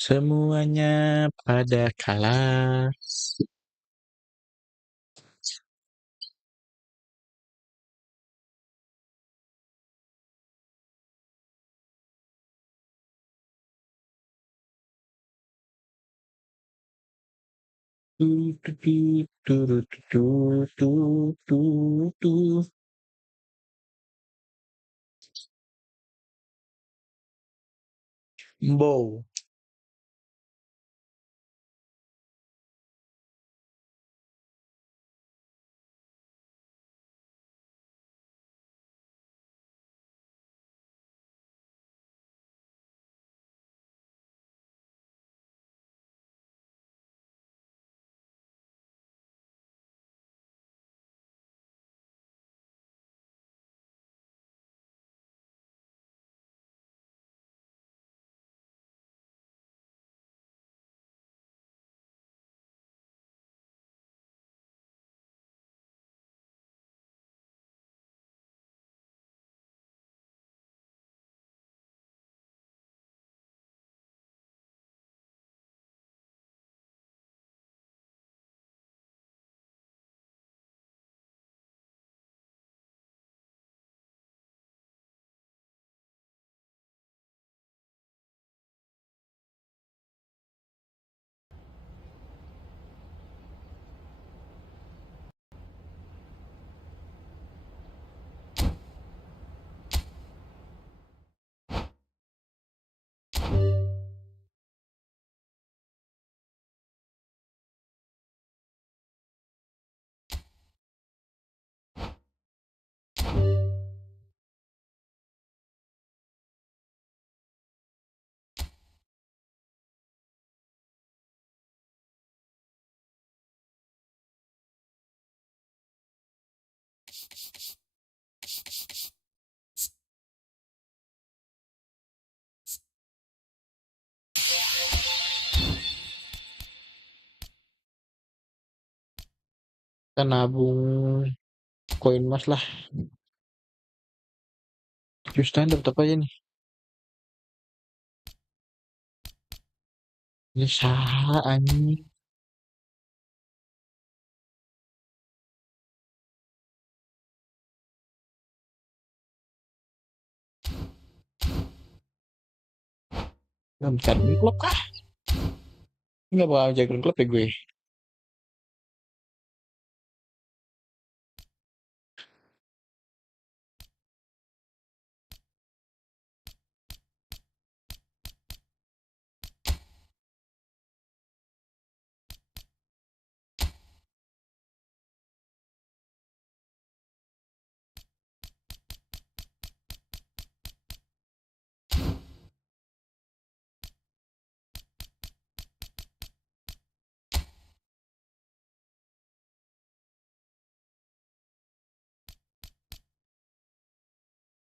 Semuanya pada kalah. Bow. Kita nabung koin emas lah. Justan dapat apa aja nih? Ini saha anjing. Nggak bisa klub kah? Nggak bakal jagoin klub ya gue.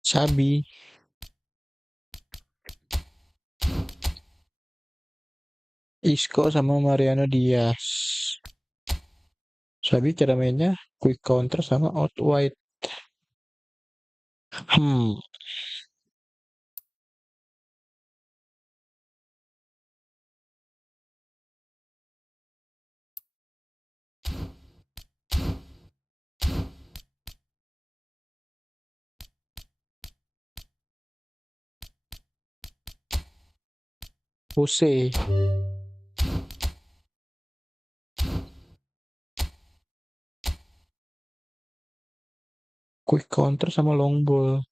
Sabi. Isco sama Mariano Diaz. Sabi cara mainnya quick counter sama out wide. Jose. Quick counter sama long ball.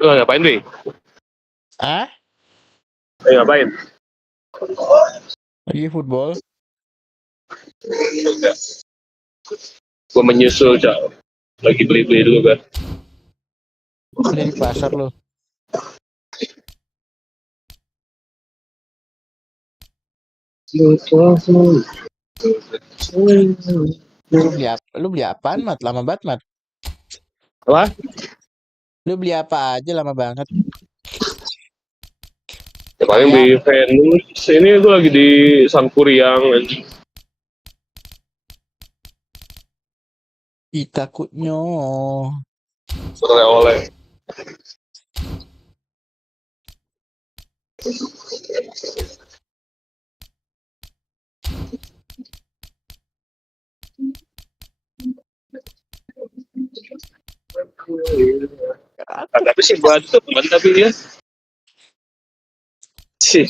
Lu ngapain, Wi? Ah? Ngapain? Lagi football. Gua menyusul, Cak. Lagi beli-beli dulu, kan. Dari pasar lo. Lu beli apaan, Mat? Lama banget, Mat. Apa? Lu beli apa aja lama banget. paling Ya. di Venus ini gue lagi di Sangkuriang anjing. Takutnya. Oleh-oleh. Tapi sih batuk kan, tapi dia sih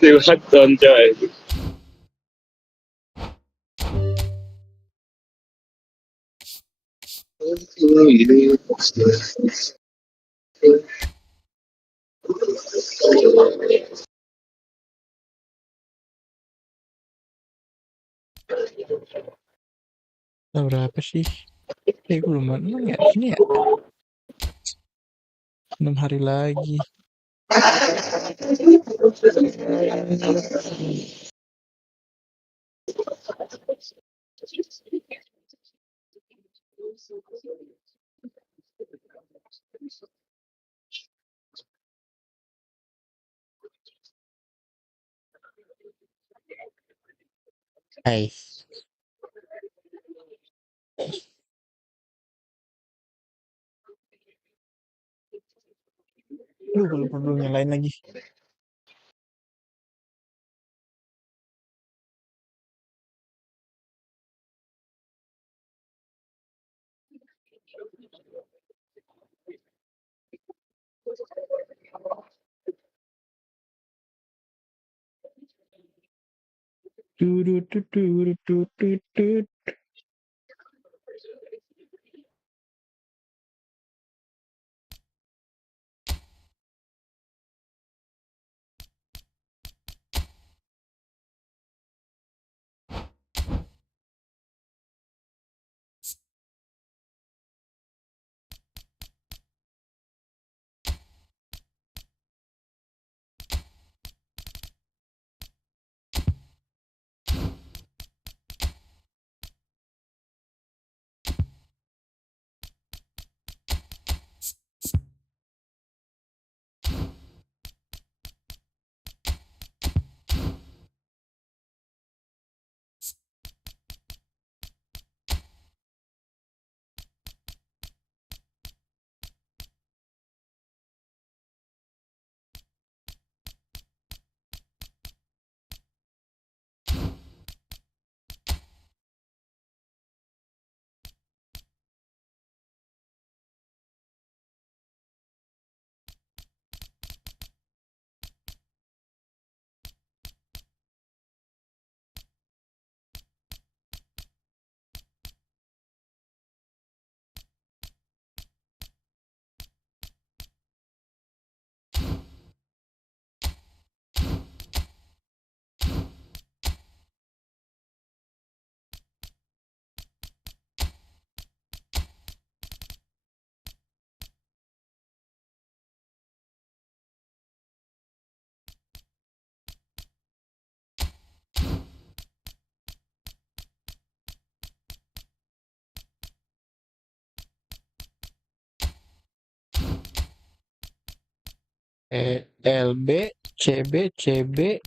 lihat coy. Nah, berapa sih? Gue belum menang ya di sini ya. 6 hari lagi. Hai. Lu belum nyalain lagi. LB, CB, CB.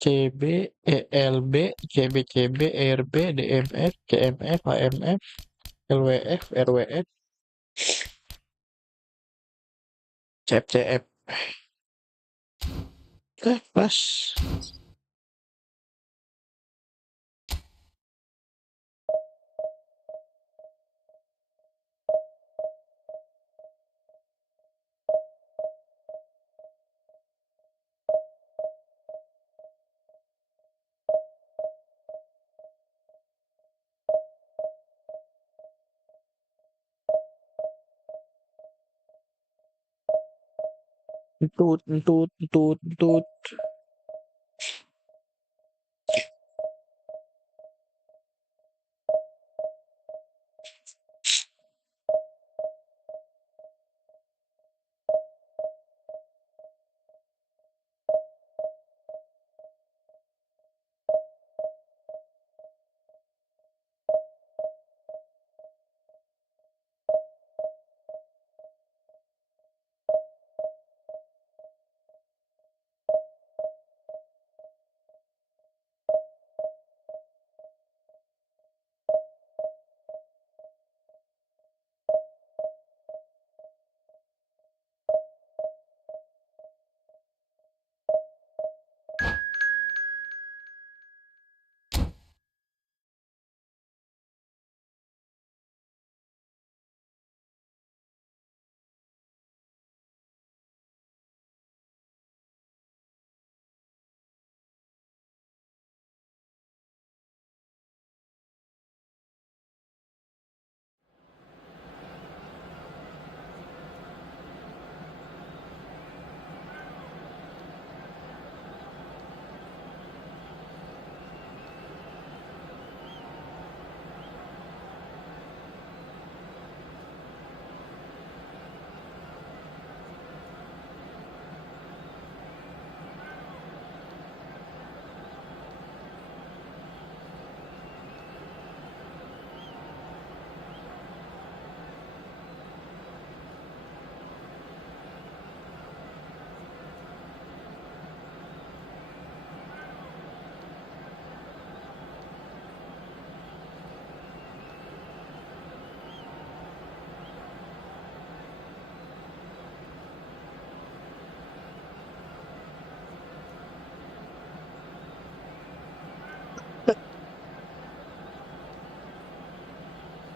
CB, ELB, CB, CB, ERB, DMF, CMF, HMF, LWF, RWF, CFCF. Pas. Entut.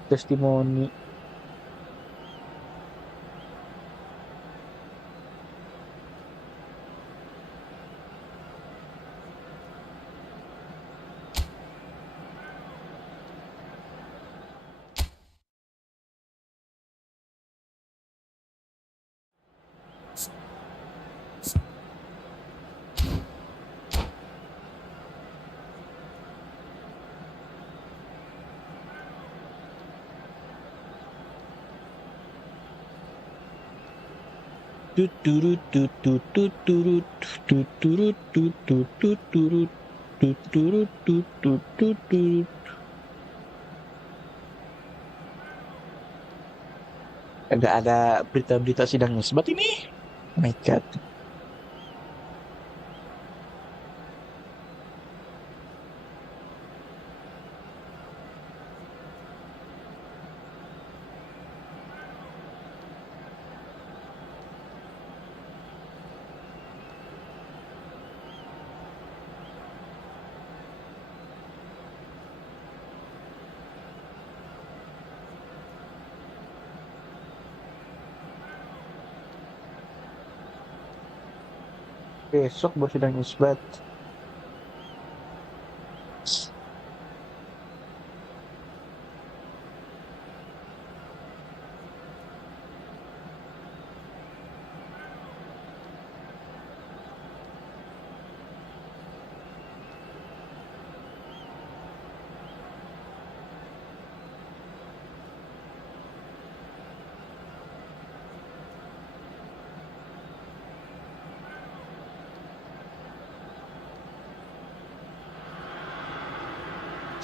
testimoni. Ada berita-berita sidang isbat ini. Oh my god. Besok baru sidang isbat.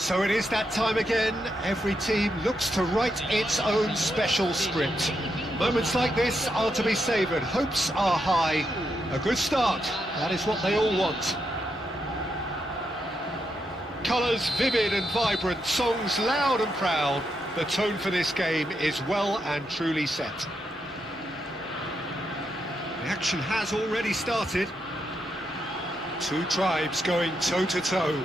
So it is that time again. Every team looks to write its own special script. Moments like this are to be savoured. Hopes are high. A good start. That is what they all want. Colours vivid and vibrant. Songs loud and proud. The tone for this game is well and truly set. The action has already started. Two tribes going toe-to-toe.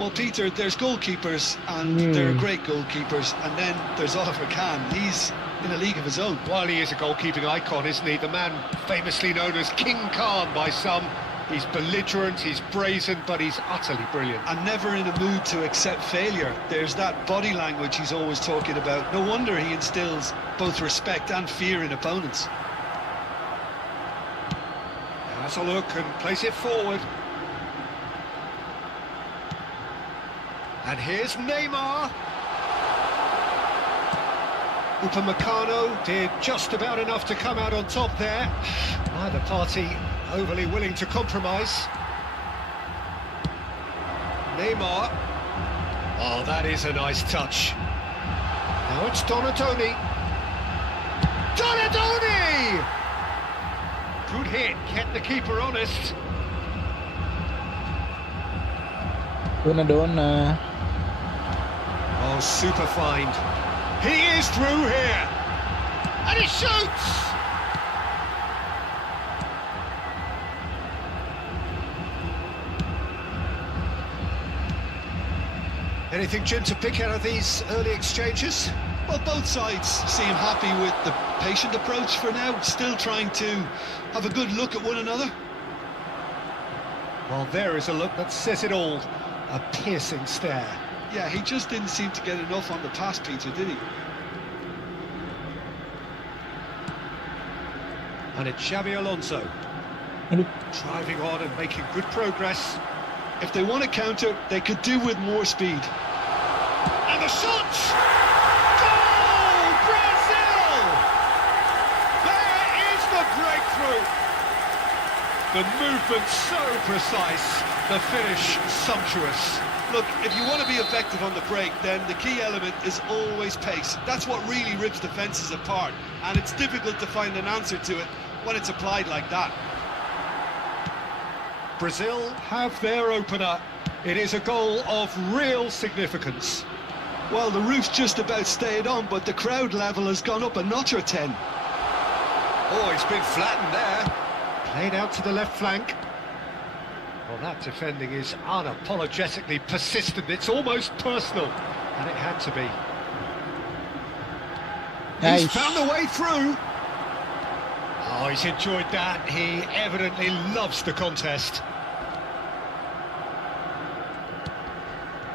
Well, Peter, there's goalkeepers, and there are great goalkeepers, and then there's Oliver Kahn. He's in a league of his own. Well, he is a goalkeeping icon, isn't he? The man famously known as King Khan by some. He's belligerent, he's brazen, but he's utterly brilliant. And never in a mood to accept failure. There's that body language he's always talking about. No wonder he instills both respect and fear in opponents. Has a look and plays it forward. And here's Neymar. Upamecano did just about enough to come out on top there. Neither party overly willing to compromise. Neymar. Oh, that is a nice touch. Now it's Donatoni. Donatoni! Good hit, kept the keeper honest. Dona. Oh, super find. He is through here. And he shoots! Anything, Jim, to pick out of these early exchanges? Well, both sides seem happy with the patient approach for now, still trying to have a good look at one another. Well, there is a look that says it all. A piercing stare. Yeah, he just didn't seem to get enough on the pass, Peter, did he? And it's Xabi Alonso. Driving on and making good progress. If they want to counter, they could do with more speed. And the shot! Goal! Brazil! There is the breakthrough! The movement so precise, the finish sumptuous. Look, if you want to be effective on the break, then the key element is always pace. That's what really rips defences apart, and it's difficult to find an answer to it when it's applied like that. Brazil have their opener. It is a goal of real significance. Well, the roof's just about stayed on, but the crowd level has gone up a notch or 10. Oh, it's been flattened there. Played out to the left flank. Well, that defending is unapologetically persistent. It's almost personal, and it had to be. He's Nice. found the way through. Oh, he's enjoyed that. He evidently loves the contest.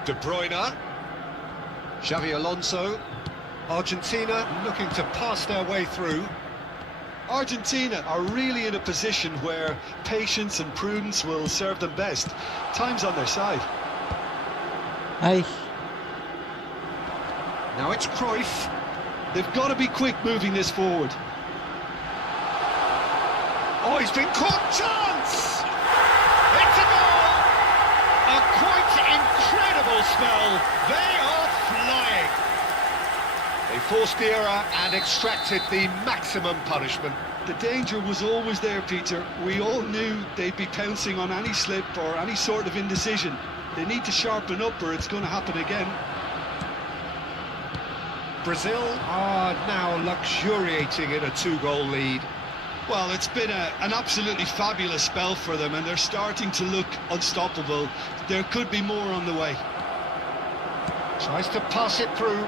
De Bruyne. Xavi Alonso. Argentina looking to pass their way through. Argentina are really in a position where patience and prudence will serve them best. Time's on their side. Meaih. Now it's Cruyff. They've got to be quick moving this forward. Oh, he's been caught. Chance! It's a goal! A quite incredible spell. They are flying. They forced the error and extracted the maximum punishment. The danger was always there, Peter. We all knew they'd be pouncing on any slip or any sort of indecision. They need to sharpen up or it's going to happen again. Brazil are now luxuriating in a 2-goal lead. Well, it's been an absolutely fabulous spell for them and they're starting to look unstoppable. There could be more on the way. Tries to pass it through.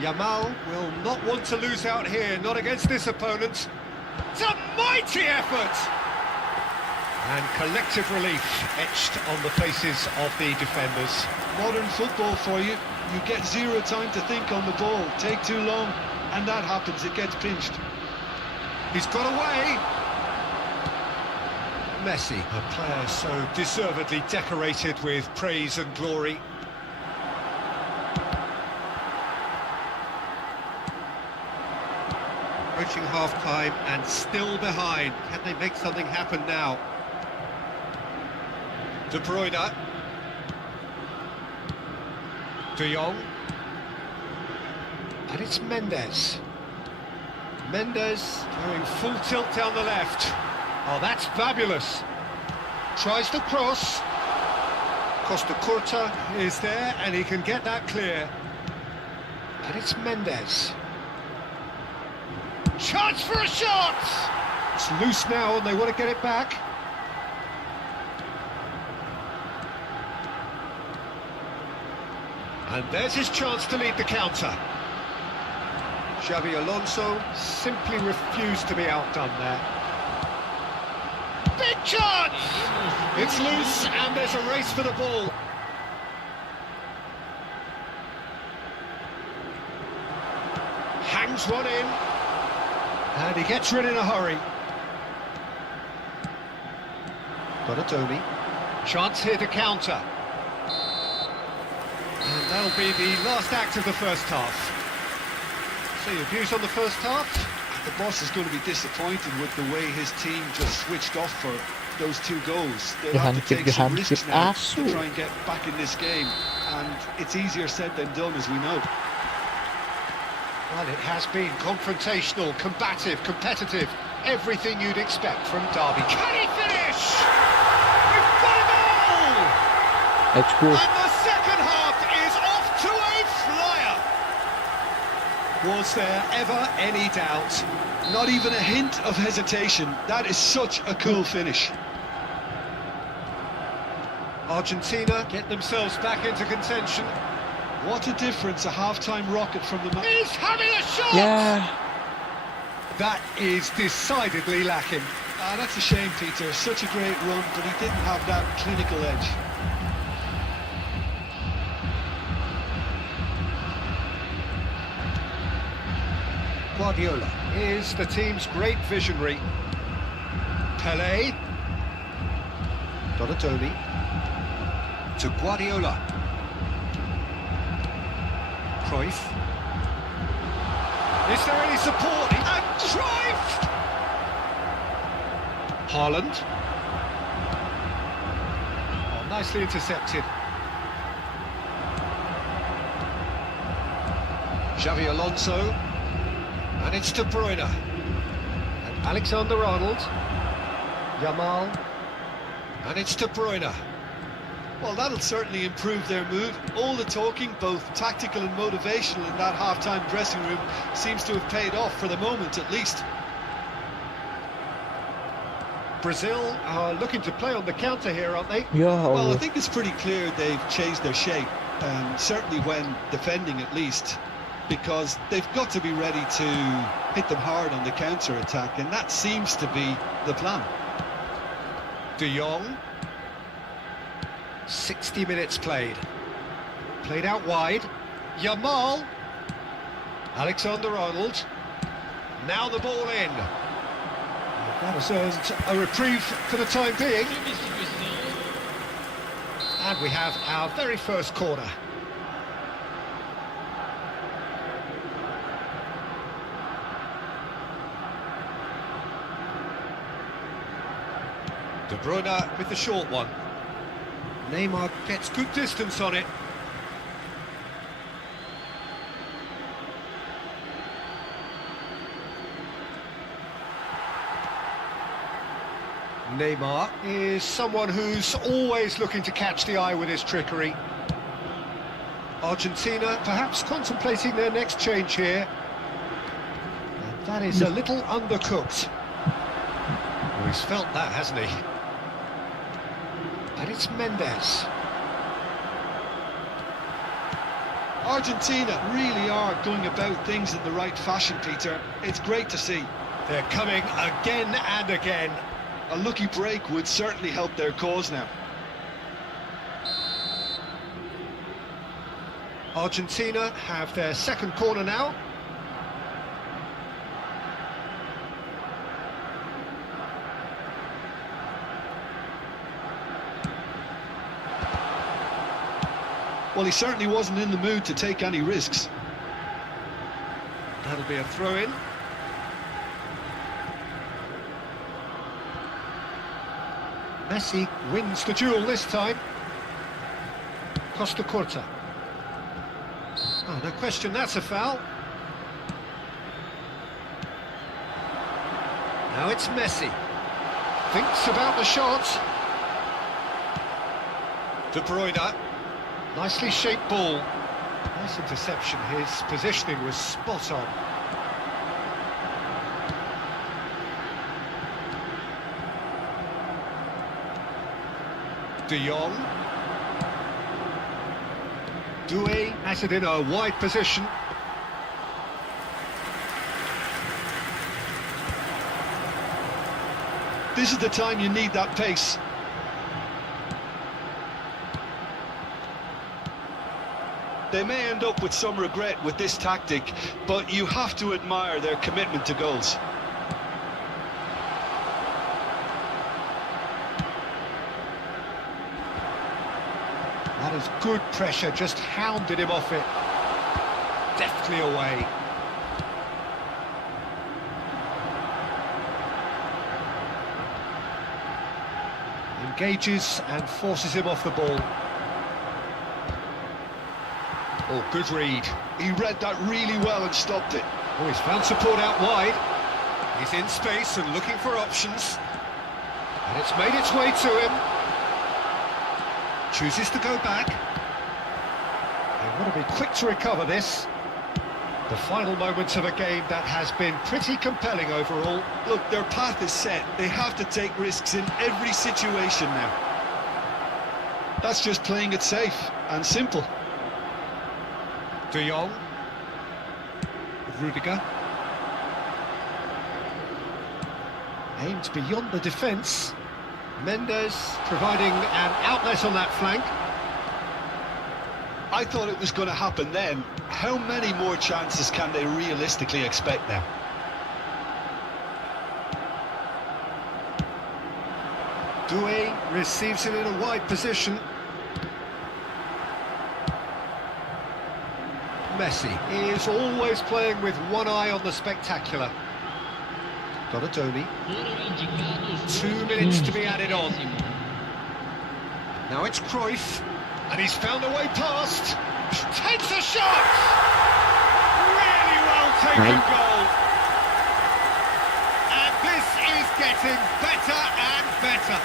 Yamal will not want to lose out here, not against this opponent. It's a mighty effort! And collective relief etched on the faces of the defenders. Modern football for you. You get zero time to think on the ball. Take too long, and that happens. It gets pinched. He's got away. Messi, a player so deservedly decorated with praise and glory. Approaching half-time and still behind. Can they make something happen now? De Bruyne. De Jong. And it's Mendes. Mendes going full tilt down the left. Oh, that's fabulous. Tries to cross. Costa Curta is there and he can get that clear. And it's Mendes. Chance for a shot! It's loose now and they want to get it back. And there's his chance to lead the counter. Xavi Alonso simply refused to be outdone there. Big chance! It's loose and there's a race for the ball. Hangs one in. And he gets rid in a hurry. Donatoni. Chance here to counter. And that'll be the last act of the first half. So your views on the first half? The boss is going to be disappointed with the way his team just switched off for those 2 goals. They'll have to take some risks now to try and get back in this game. And it's easier said than done, as we know. Well, it has been confrontational, combative, competitive. Everything you'd expect from Derby. Can he finish? We've got a goal! Let's go. And the second half is off to a flyer! Was there ever any doubt? Not even a hint of hesitation. That is such a cool finish. Argentina get themselves back into contention. What a difference a half-time rocket from the... He's having a shot! Yeah. That is decidedly lacking. Ah, that's a shame, Peter. Such a great run, but he didn't have that clinical edge. Guardiola is the team's great visionary. Pelé. Donatoni. To Guardiola. Cruyff. Is there any support? And Cruyff! Haaland. Oh, nicely intercepted. Xavi Alonso. And it's De Bruyne. And Alexander-Arnold. Yamal. And it's De Bruyne. Well, that'll certainly improve their mood. All the talking, both tactical and motivational, in that half-time dressing room seems to have paid off for the moment, at least. Brazil are looking to play on the counter here, aren't they? Ya Well, I Allah. think it's pretty clear they've changed their shape, certainly when defending at least, because they've got to be ready to hit them hard on the counter-attack, and that seems to be the plan. De Jong. 60 minutes played. Played out wide. Yamal. Alexander-Arnold. Now the ball in. That has earned a reprieve for the time being. And we have our very first corner. De Bruyne with the short one. Neymar gets good distance on it. Neymar is someone who's always looking to catch the eye with his trickery. Argentina perhaps contemplating their next change here. And that is a little undercooked. Oh, he's felt that, hasn't he? And it's Mendes. Argentina really are going about things in the right fashion, Peter. It's great to see. They're coming again and again. A lucky break would certainly help their cause now. Argentina have their second corner now. Well, he certainly wasn't in the mood to take any risks. That'll be a throw-in. Messi wins the duel this time. Costa Curta. Oh, no question, that's a foul. Now it's Messi. Thinks about the shot. De Bruyne. Nicely shaped ball. Nice interception. His positioning was spot on. De Jong. Doué has it in a wide position. This is the time you need that pace. They may end up with some regret with this tactic, but you have to admire their commitment to goals. That is good pressure, just hounded him off it. Deftly away. Engages and forces him off the ball. Oh, good read. He read that really well and stopped it. Oh, he's found support out wide. He's in space and looking for options. And it's made its way to him. Chooses to go back. They want to be quick to recover this. The final moments of a game that has been pretty compelling overall. Look, their path is set. They have to take risks in every situation now. That's just playing it safe and simple. De Jong. Rudiger. Aimed beyond the defence. Mendes providing an outlet on that flank. I thought it was going to happen then. How many more chances can they realistically expect now? Doué receives it in a wide position. Messi is always playing with one eye on the spectacular. Donadoni. 2 minutes to be added on. Now it's Cruyff, and he's found a way past. Takes a shot! Really well taken goal. And this is getting better and better.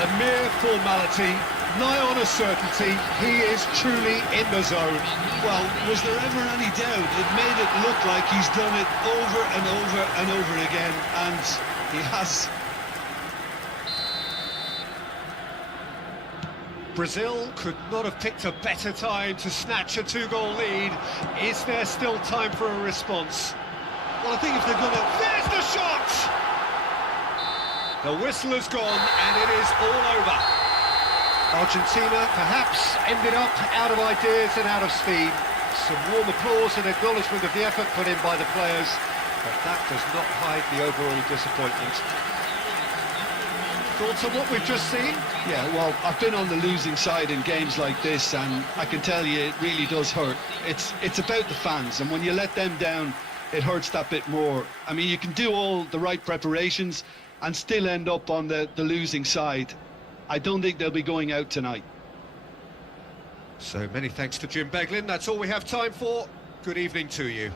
A mere formality, nigh on a certainty, he is truly in the zone. Well, was there ever any doubt? It made it look like he's done it over and over and over again, and he has. Brazil could not have picked a better time to snatch a two-goal lead. Is there still time for a response? Well, I think if they're going to... There's the shot! The whistle has gone, and it is all over. Argentina perhaps ended up out of ideas and out of steam. Some warm applause and acknowledgement of the effort put in by the players, but that does not hide the overall disappointment. Thoughts on what we've just seen? Yeah, well, I've been on the losing side in games like this, and I can tell you it really does hurt. It's about the fans, and when you let them down, it hurts that bit more. I mean, you can do all the right preparations and still end up on the losing side. I don't think they'll be going out tonight. So many thanks to Jim Beglin. That's all we have time for. Good evening to you.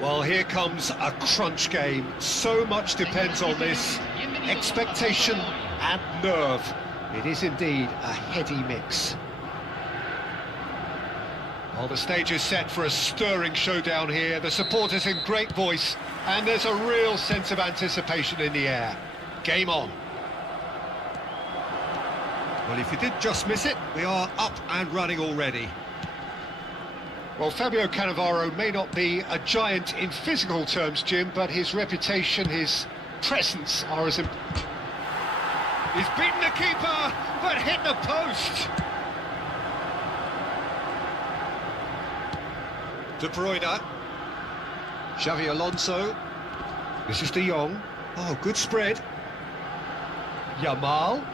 Well, here comes a crunch game. So much depends on this. Expectation and nerve. It is indeed a heady mix. Well, the stage is set for a stirring showdown here. The supporters in great voice, and there's a real sense of anticipation in the air. Game on. Well, if you did just miss it, we are up and running already. Well, Fabio Cannavaro may not be a giant in physical terms, Jim, but his reputation, his presence are as important. He's beaten the keeper, but hit the post. De Bruyne. Xavi Alonso. This is De Jong. Oh, good spread. Yamal.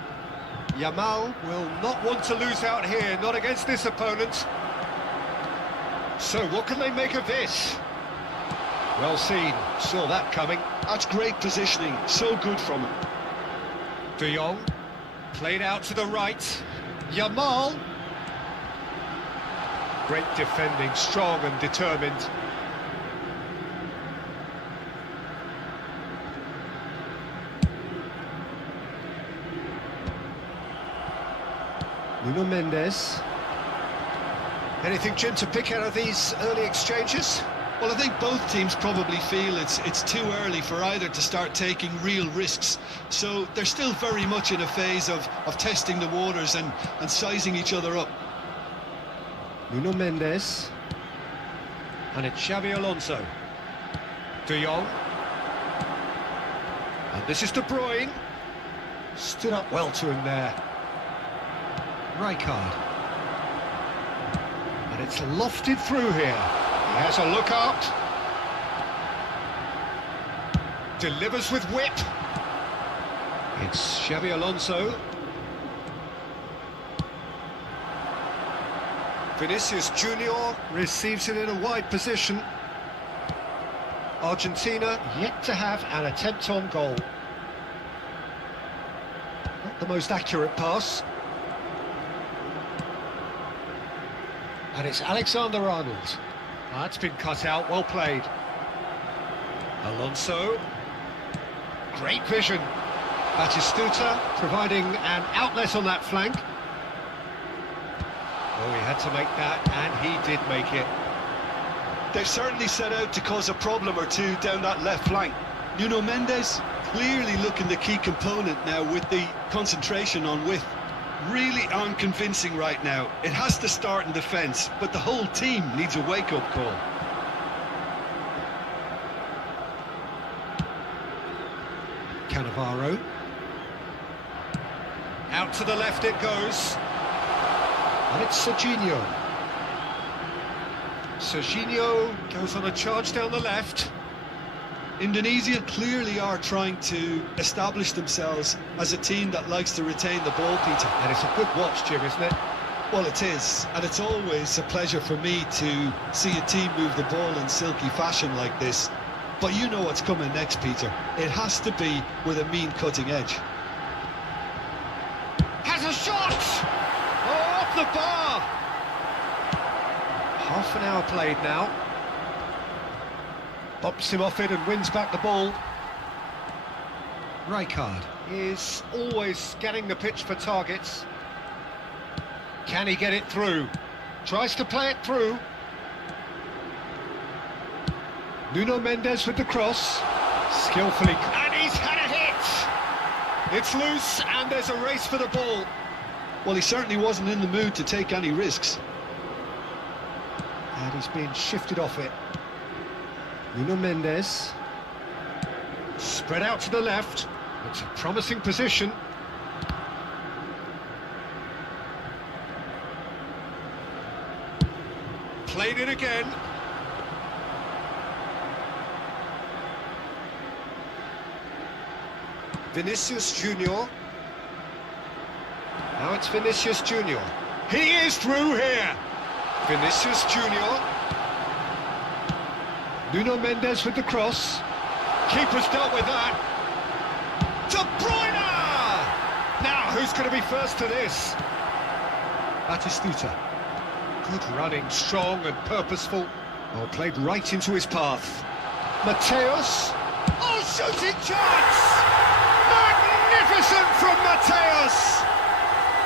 Yamal will not want to lose out here, not against this opponent. So what can they make of this? Well seen, saw that coming. That's great positioning, so good from him. De Jong, played out to the right. Yamal. Great defending, strong and determined. Nuno Mendes. Anything, Jim, to pick out of these early exchanges? Well, I think both teams probably feel it's too early for either to start taking real risks. So they're still very much in a phase of testing the waters and sizing each other up. Nuno Mendes. And it's Xavi Alonso. De Jong. And this is De Bruyne. Stood up well to him there. Rijkaard. And it's lofted through here. He has a look up. Delivers with whip. It's Xavi Alonso. Vinicius Junior receives it in a wide position. Argentina yet to have an attempt on goal. Not the most accurate pass. And it's Alexander-Arnold. That's been cut out, well played. Alonso. Great vision. Batistuta providing an outlet on that flank. Oh, he had to make that, and he did make it. They've certainly set out to cause a problem or two down that left flank. Nuno Mendes clearly looking the key component now with the concentration on width. Really unconvincing right now. It has to start in defence, but the whole team needs a wake-up call. Cannavaro. Out to the left it goes. And it's Serginho. Serginho goes on a charge down the left. Indonesia clearly are trying to establish themselves as a team that likes to retain the ball, Peter. And it's a good watch, Jim, isn't it? Well, it is, and it's always a pleasure for me to see a team move the ball in silky fashion like this. But you know what's coming next, Peter. It has to be with a mean cutting edge. Has a shot! Oh, off the bar! Half an hour played now. Bops him off it and wins back the ball. Rijkaard is always scanning the pitch for targets. Can he get it through? Tries to play it through. Nuno Mendes with the cross. Skillfully. And he's had a hit! It's loose and there's a race for the ball. Well, he certainly wasn't in the mood to take any risks. And he's being shifted off it. Nuno Mendes. Spread out to the left. It's a promising position. Played it again. Vinicius Junior. Now it's Vinicius Junior. He is through here. Vinicius Junior. Nuno Mendes with the cross. Keeper's dealt with that. De Bruyne! Now, who's going to be first to this? Batistuta. Good running, strong and purposeful. Oh, played right into his path. Mateus. Oh, shooting chance! Magnificent from Mateus!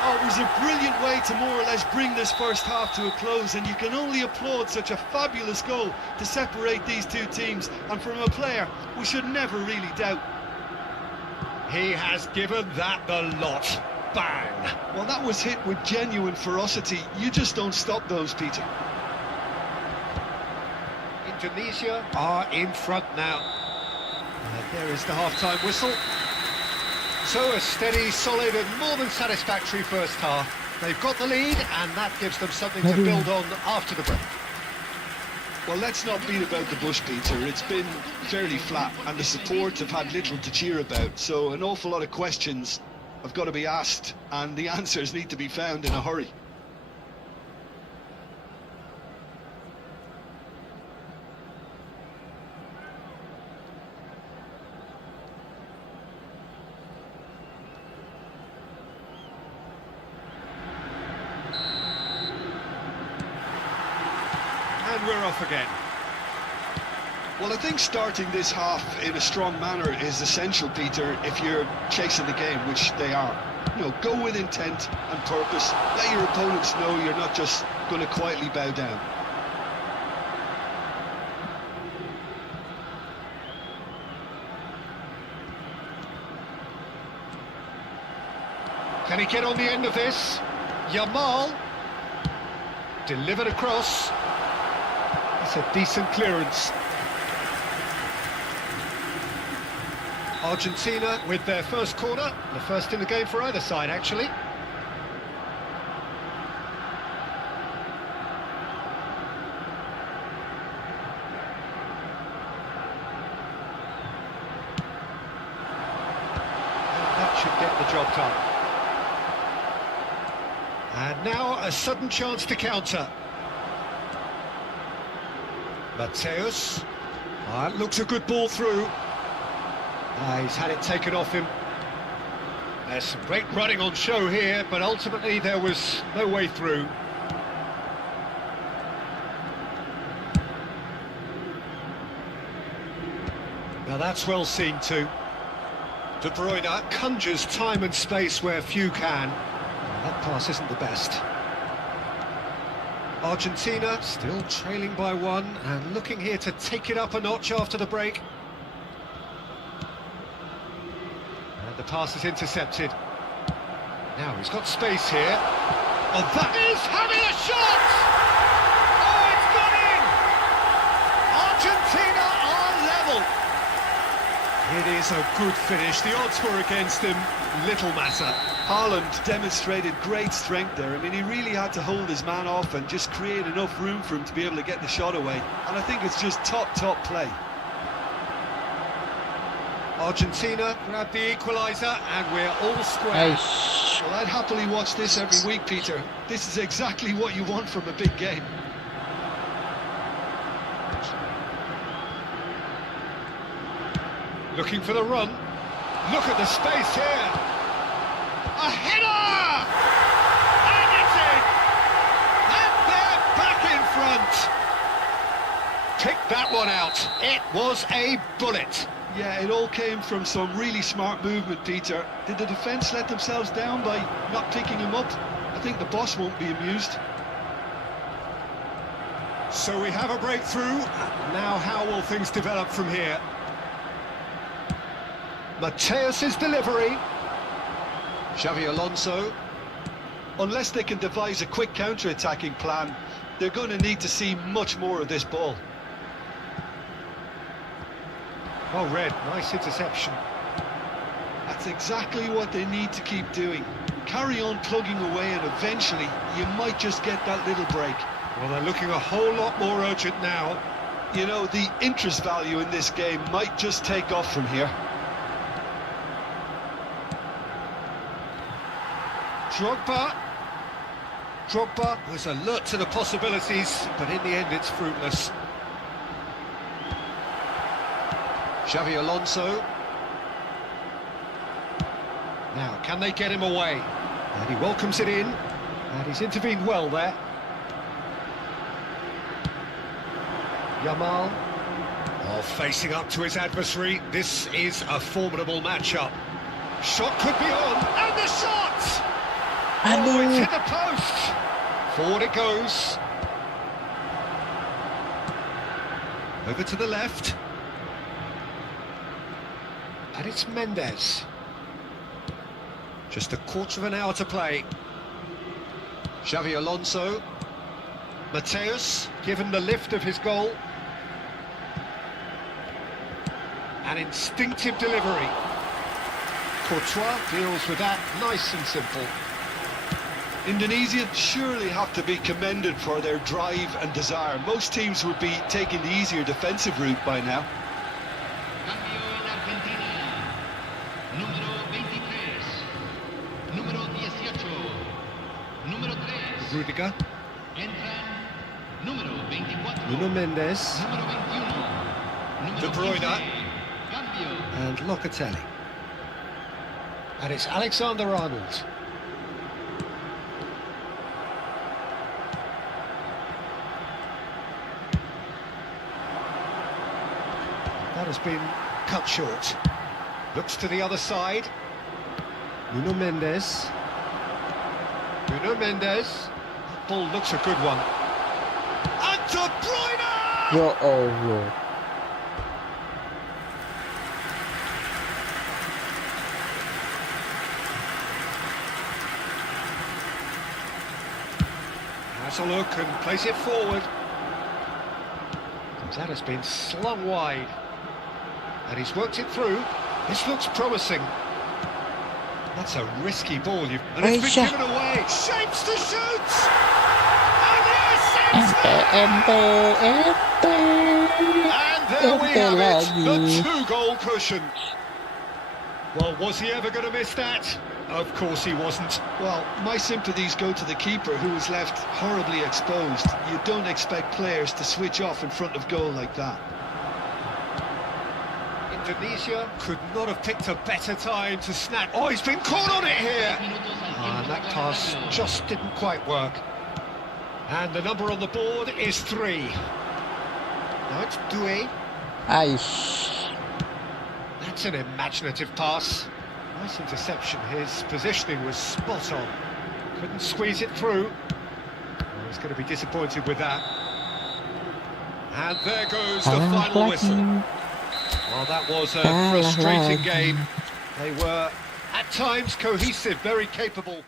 Oh, it was a brilliant way to more or less bring this first half to a close, and you can only applaud such a fabulous goal to separate these two teams, and from a player we should never really doubt. He has given that the lot. Bang! Well, that was hit with genuine ferocity. You just don't stop those, Peter. Tunisia are in front now. And there is the half-time whistle. So a steady, solid and more than satisfactory first half. They've got the lead and that gives them something to build on after the break. Well, let's not beat about the bush, Peter. It's been fairly flat and the support have had little to cheer about. So an awful lot of questions have got to be asked and the answers need to be found in a hurry. And we're off again. Well, I think starting this half in a strong manner is essential, Peter, if you're chasing the game, which they are. You know, go with intent and purpose. Let your opponents know you're not just going to quietly bow down. Can he get on the end of this? Yamal delivered across. It's a decent clearance. Argentina with their first corner, the first in the game for either side, actually. And that should get the job done. And now a sudden chance to counter. Mateus. That looks a good ball through. He's had it taken off him. There's some great running on show here, but ultimately there was no way through. Now that's well seen too. De Bruyne conjures time and space where few can. That pass isn't the best. Argentina still trailing by one and looking here to take it up a notch after the break. And the pass is intercepted. Now he's got space here. Oh, that is having a shot! Oh, it's gone in! Argentina are level. It is a good finish. The odds were against him. Little matter. Haaland demonstrated great strength there. I mean, he really had to hold his man off and just create enough room for him to be able to get the shot away. And I think it's just top play. Argentina grabbed the equaliser and we're all square. Nice. Well, I'd happily watch this every week, Peter. This is exactly what you want from a big game. Looking for the run. Look at the space here. A header! And it's in! And they're back in front. Pick that one out. It was a bullet. Yeah, it all came from some really smart movement, Peter. Did the defence let themselves down by not picking him up? I think the boss won't be amused. So we have a breakthrough. Now how will things develop from here? Mateus' delivery. Xavi Alonso. Unless they can devise a quick counter-attacking plan, they're going to need to see much more of this ball. Well read, nice interception. That's exactly what they need to keep doing. Carry on plugging away and eventually you might just get that little break. Well, they're looking a whole lot more urgent now. You know, the interest value in this game might just take off from here. Drogba was alert to the possibilities, but in the end it's fruitless. Xavi Alonso. Now, can they get him away? And he welcomes it in, and he's intervened well there. Yamal. Oh, facing up to his adversary. This is a formidable matchup. Shot could be on, and the shot! Oh, it's hit the post! Forward it goes. Over to the left. And it's Mendes. Just a quarter of an hour to play. Xavi Alonso. Mateus, given the lift of his goal. An instinctive delivery. Courtois deals with that nice and simple. Indonesia surely have to be commended for their drive and desire. Most teams would be taking the easier defensive route by now. Cambio en Argentina. Número 23. Número 18. Número 3. Rudiger. Entran. Número 24. Nuno Mendes. Número 21. Número De Bruyne. 15. Cambio. And Locatelli. And it's Alexander-Arnold. That has been cut short. Looks to the other side. Nuno Mendes. Nuno Mendes. That ball looks a good one. And De Bruyne! Ya Allah. Has a look and plays it forward. That has been slung wide. And he's worked it through. This looks promising. That's a risky ball. And it's been Aisyah. given away. Shapes to shoot! And yes, it's And there we have it, the two-goal cushion. Well, was he ever going to miss that? Of course he wasn't. Well, my sympathies go to the keeper, who was left horribly exposed. You don't expect players to switch off in front of goal like that. Indonesia could not have picked a better time to snap. Oh, he's been caught on it here! And that pass just didn't quite work. And the number on the board is 3. Now it's Due. Aish. That's an imaginative pass. Nice interception. His positioning was spot on. Couldn't squeeze it through. Oh, he's going to be disappointed with that. And there goes the final whistle. Well, that was a frustrating game. They were, at times, cohesive, very capable.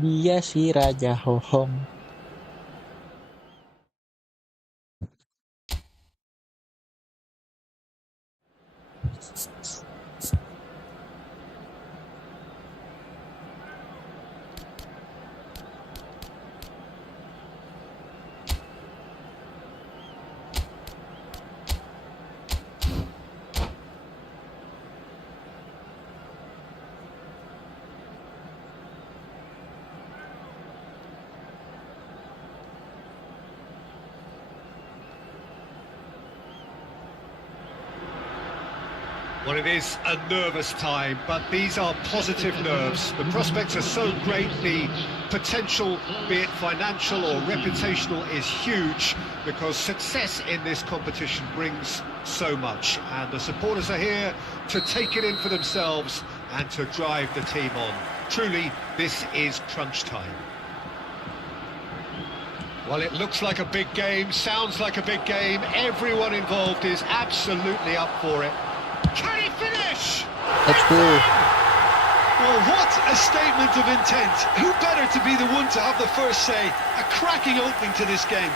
Dia si Raja Hohong. Well, it is a nervous time, but these are positive nerves. The prospects are so great, the potential, be it financial or reputational, is huge, because success in this competition brings so much. And the supporters are here to take it in for themselves and to drive the team on. Truly, this is crunch time. Well, it looks like a big game, sounds like a big game. Everyone involved is absolutely up for it. Can he finish? Let's go. Well, what a statement of intent. Who better to be the one to have the first say? A cracking opening to this game.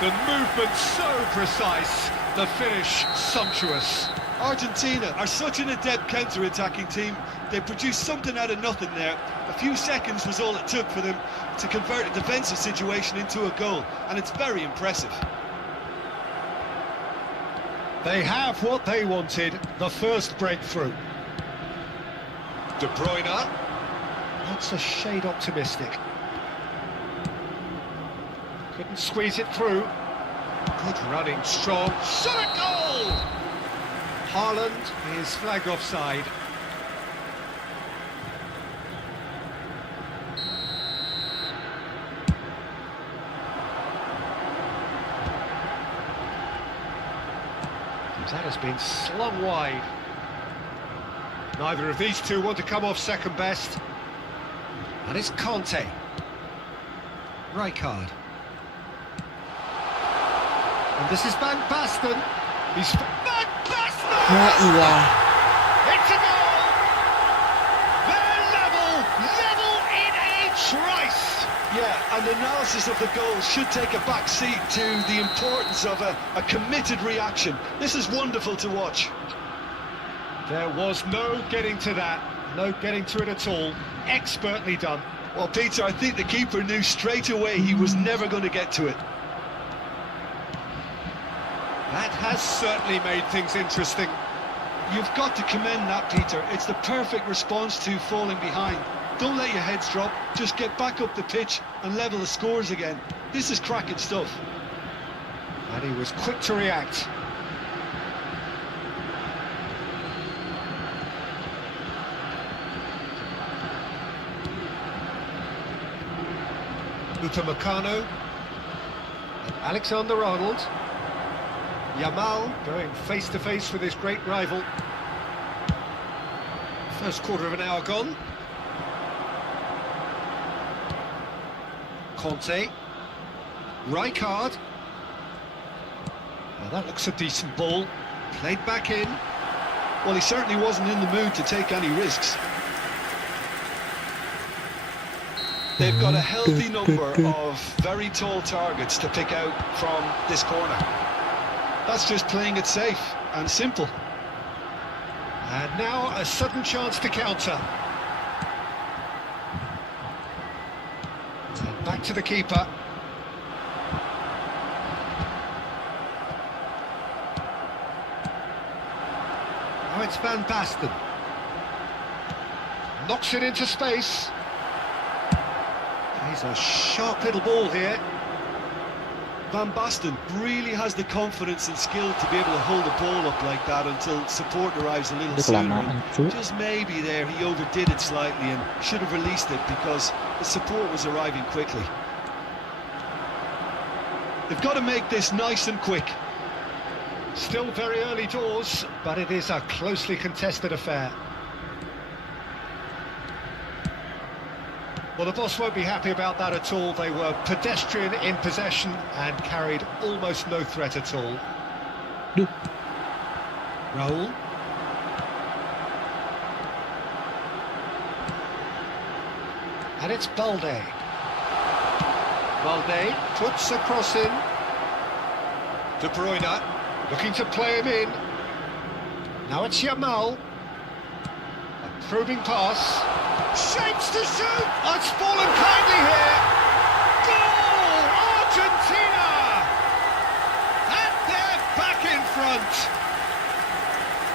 The movement so precise, the finish sumptuous. Argentina are such an adept counter-attacking team. They produced something out of nothing there. A few seconds was all it took for them to convert a defensive situation into a goal, and it's very impressive. They have what they wanted, the first breakthrough. De Bruyne, that's a shade optimistic. Couldn't squeeze it through. Good running, strong, shot a goal! Haaland is flagged offside. That has been slung wide. Neither of these two want to come off second best. And it's Conte. Rijkaard. And this is Van Basten. He's Van Basten! Meaih. It's a goal! They're level in a trice! Yeah, and analysis of the goal should take a back seat to the importance of a committed reaction. This is wonderful to watch. There was no getting to that, no getting to it at all. Expertly done. Well, Peter, I think the keeper knew straight away he was never going to get to it. That has certainly made things interesting. You've got to commend that, Peter. It's the perfect response to falling behind. Don't let your heads drop, just get back up the pitch and level the scores again. This is cracking stuff. And he was quick to react. Upamecano. And Alexander-Arnold. Yamal going face-to-face with his great rival. First quarter of an hour gone. Conte. Rijkaard. Now that looks a decent ball. Played back in. Well, he certainly wasn't in the mood to take any risks. They've got a healthy number of very tall targets to pick out from this corner. That's just playing it safe and simple. And now a sudden chance to counter. And back to the keeper. Now it's Van Basten. Knocks it into space. He's a sharp little ball here. Van Basten really has the confidence and skill to be able to hold the ball up like that until support arrives a little sooner. Just maybe there he overdid it slightly and should have released it because the support was arriving quickly. They've got to make this nice and quick. Still very early doors, but it is a closely contested affair. Well, the boss won't be happy about that at all. They were pedestrian in possession and carried almost no threat at all. Raul. And it's Balde. Balde puts a cross in. De Bruyne looking to play him in. Now it's Yamal. A probing pass. Shapes to shoot! It's fallen kindly here! Goal! Argentina! And they're back in front!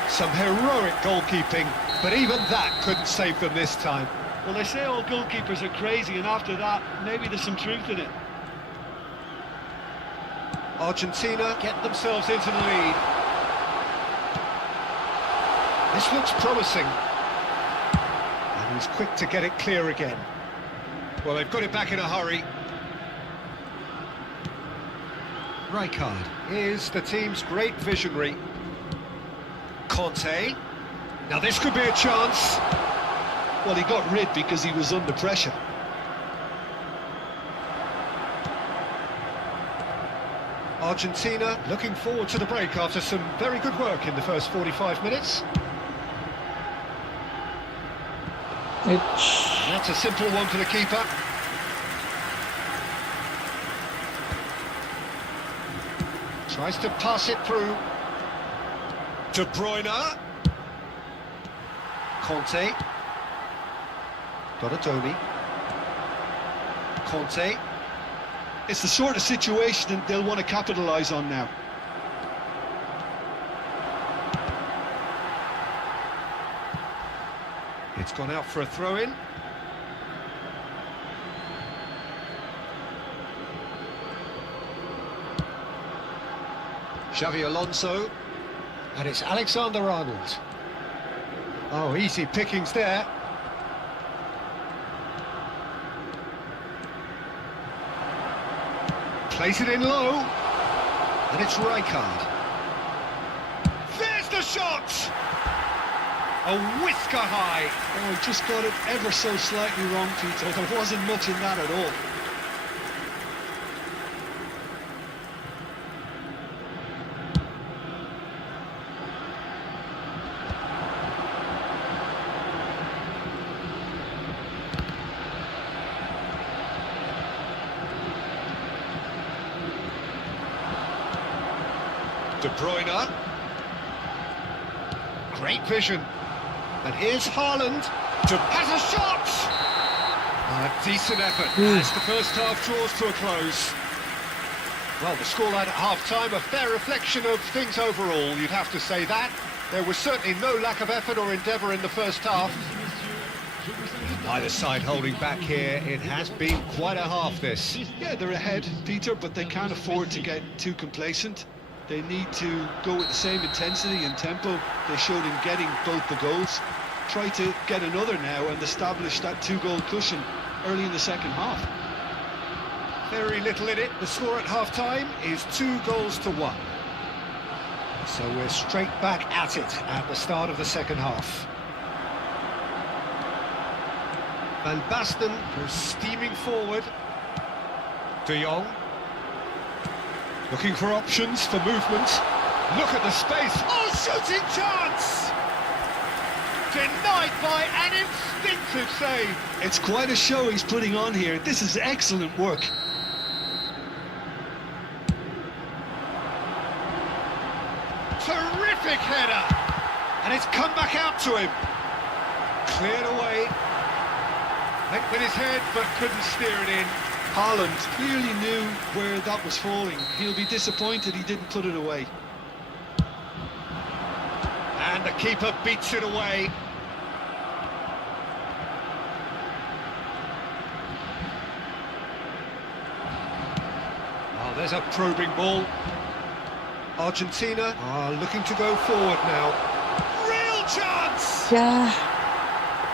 Some heroic goalkeeping, but even that couldn't save them this time. Well, they say all goalkeepers are crazy, and after that, maybe there's some truth in it. Argentina get themselves into the lead. This looks promising. And he's quick to get it clear again. Well, they've got it back in a hurry. Rijkaard is the team's great visionary. Conte. Now this could be a chance. Well, he got rid because he was under pressure. Argentina looking forward to the break after some very good work in the first 45 minutes. And that's a simple one for the keeper. Tries to pass it through. De Bruyne. Conte. Donatoni. Conte. It's the sort of situation that they'll want to capitalise on now. It's gone out for a throw-in. Xavi Alonso. And it's Alexander-Arnold. Oh, easy pickings there. Plays it in low. And it's Rijkaard. There's the shot! A whisker high. Oh, he just got it ever so slightly wrong, Peter. There wasn't much in that at all. De Bruyne. Great vision. And here's Haaland. Has a shot! A decent effort as the first half draws to a close. Well, the scoreline at half-time, a fair reflection of things overall, you'd have to say that. There was certainly no lack of effort or endeavour in the first half. Neither side holding back here. It has been quite a half, this. Yeah, they're ahead, Peter, but they can't afford to get too complacent. They need to go with the same intensity and tempo they showed in getting both the goals. Try to get another now and establish that two-goal cushion early in the second half. Very little in it. The score at half-time is 2-1. So we're straight back at it at the start of the second half. Van Basten goes steaming forward. De Jong. Looking for options for movement. Look at the space. Oh, shooting chance! Denied by an instinctive save. It's quite a show he's putting on here. This is excellent work. Terrific header. And it's come back out to him. Cleared away. Went with his head, but couldn't steer it in. Haaland clearly knew where that was falling. He'll be disappointed he didn't put it away. And the keeper beats it away. Oh, there's a probing ball. Argentina are looking to go forward now. Real chance! Yeah.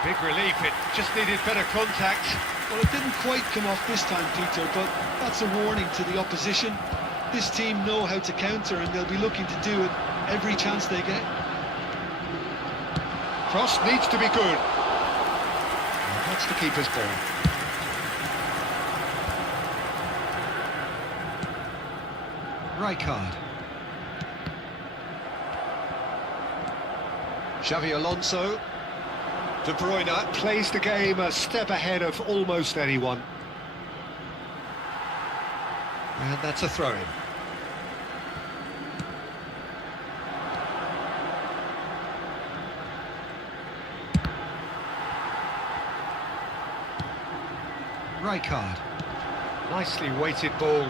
Big relief, it just needed better contact. Well, it didn't quite come off this time, Peter, but that's a warning to the opposition. This team know how to counter, and they'll be looking to do it every chance they get. Cross needs to be good. Well, that's the keeper's ball. Rijkaard. Xavi Alonso. De Bruyne plays the game a step ahead of almost anyone. And that's a throw-in. Rijkaard. Nicely weighted ball.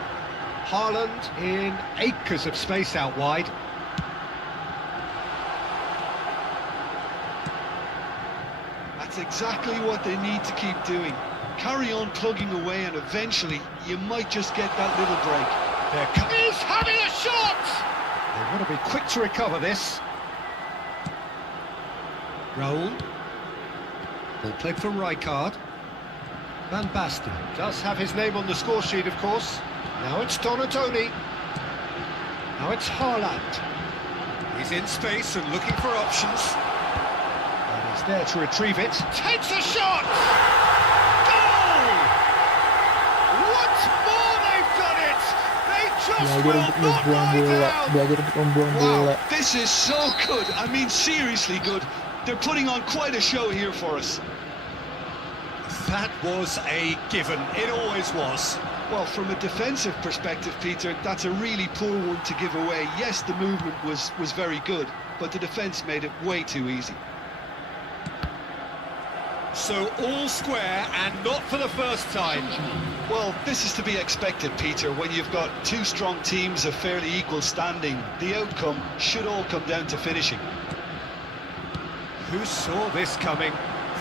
Haaland in acres of space out wide. That's exactly what they need to keep doing. Carry on plugging away, and eventually you might just get that little break. He's having a shot! They want to be quick to recover this. Raul. Ball played for Rijkaard. Van Basten does have his name on the score sheet, of course. Now it's Donatoni. Now it's Haaland. He's in space and looking for options. And he's there to retrieve it. Takes a shot! Goal! Once more they've done it! They just will not lie down! Belajar untuk membuang bola. Wow, this is so good. I mean, seriously good. They're putting on quite a show here for us. That was a given. It always was. Well, from a defensive perspective, Peter, that's a really poor one to give away. Yes, the movement was very good, but the defence made it way too easy. So all square, and not for the first time. Well, this is to be expected, Peter, when you've got two strong teams of fairly equal standing. The outcome should all come down to finishing. Who saw this coming?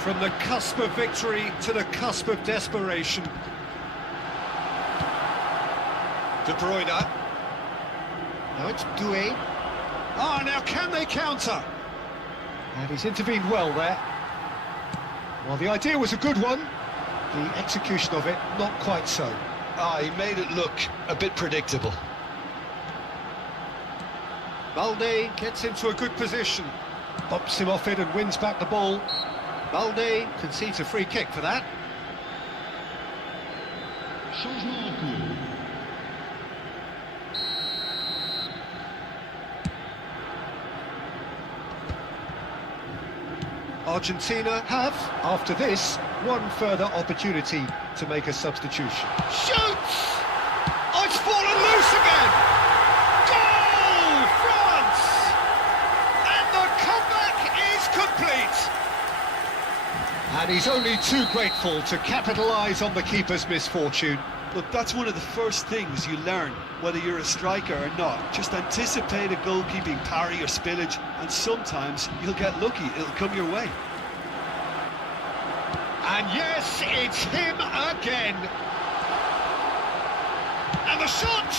From the cusp of victory to the cusp of desperation. De Bruyne. Now it's Doué. Ah, now can they counter? And he's intervened well there. Well, the idea was a good one. The execution of it, not quite so. Ah, he made it look a bit predictable. Balde gets into a good position. Bumps him off it and wins back the ball. Balde concedes a free kick for that. Changement en cours. Argentina have, after this, one further opportunity to make a substitution. Shoots! Oh, it's fallen loose again! Goal! France! And the comeback is complete! And he's only too grateful to capitalise on the keeper's misfortune. Look, that's one of the first things you learn, whether you're a striker or not. Just anticipate a goalkeeping parry or spillage, and sometimes you'll get lucky, it'll come your way. And yes, it's him again. And the shot!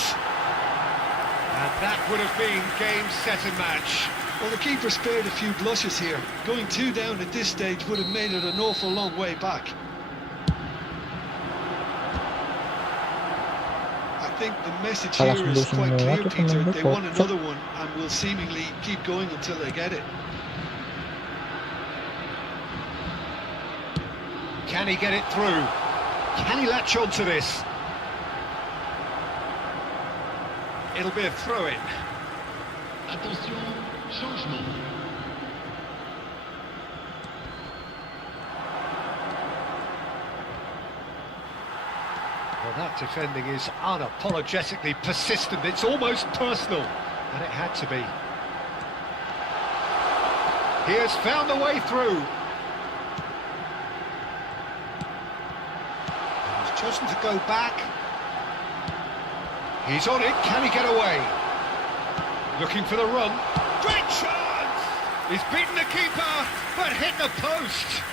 And that would have been game, set and match. Well, the keeper spared a few blushes here. Going 2 down at this stage would have made it an awful long way back. I think the message here is quite clear, Peter. They want another one and will seemingly keep going until they get it. Can he get it through? Can he latch on to this? It'll be a throw-in. Attention, changement. Well, that defending is unapologetically persistent. It's almost personal, and it had to be. He has found the way through. He's chosen to go back. He's on it. Can he get away? Looking for the run. Great chance! He's beaten the keeper, but hit the post.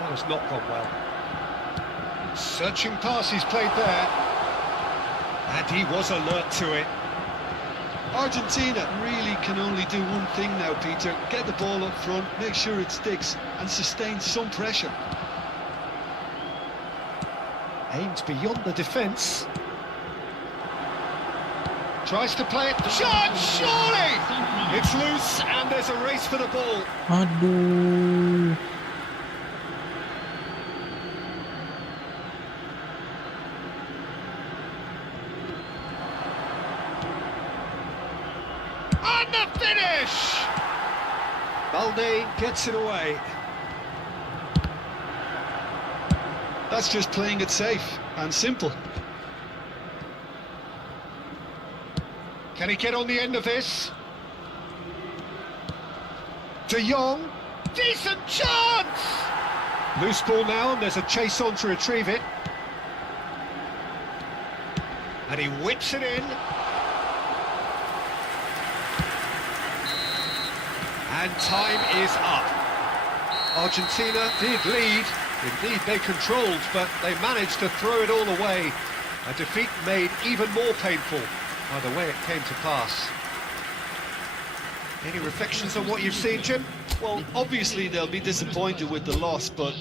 That has not gone well. Searching pass he's played there. And he was alert to it. Argentina really can only do one thing now, Peter. Get the ball up front, make sure it sticks, and sustain some pressure. Aims beyond the defence. Tries to play it. Shot! Surely! It's loose, and there's a race for the ball. Aduh. And the finish! Balde gets it away. That's just playing it safe and simple. Can he get on the end of this? De Jong, decent chance! Loose ball now, and there's a chase on to retrieve it. And he whips it in. And time is up. Argentina did lead. Indeed, they controlled, but they managed to throw it all away. A defeat made even more painful by the way it came to pass. Any reflections on what you've seen, Jim? Well, obviously they'll be disappointed with the loss, but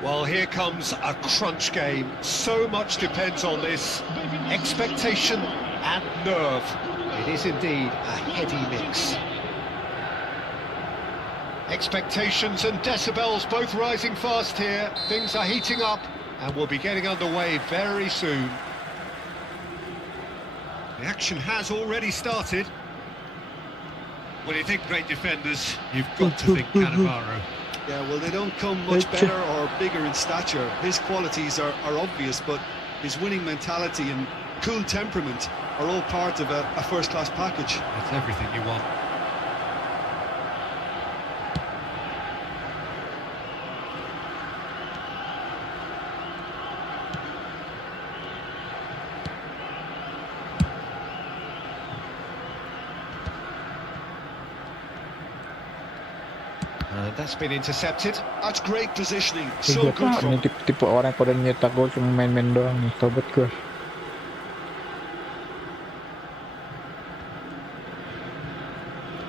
Well, here comes a crunch game. So much depends on this. Expectation and nerve. It is indeed a heady mix. Expectations and decibels both rising fast here. Things are heating up and we'll be getting underway very soon. The action has already started. when you think great defenders, you've got to think Cannavaro. Yeah, well, they don't come much better or bigger in stature. His qualities are obvious, but his winning mentality and cool temperament are all part of a first-class package. That's everything you want. That's been intercepted. That's great positioning. Gue So good tau nih from tipe orang yang pada nyetak gol cuma main-main doang nih, tobat gue.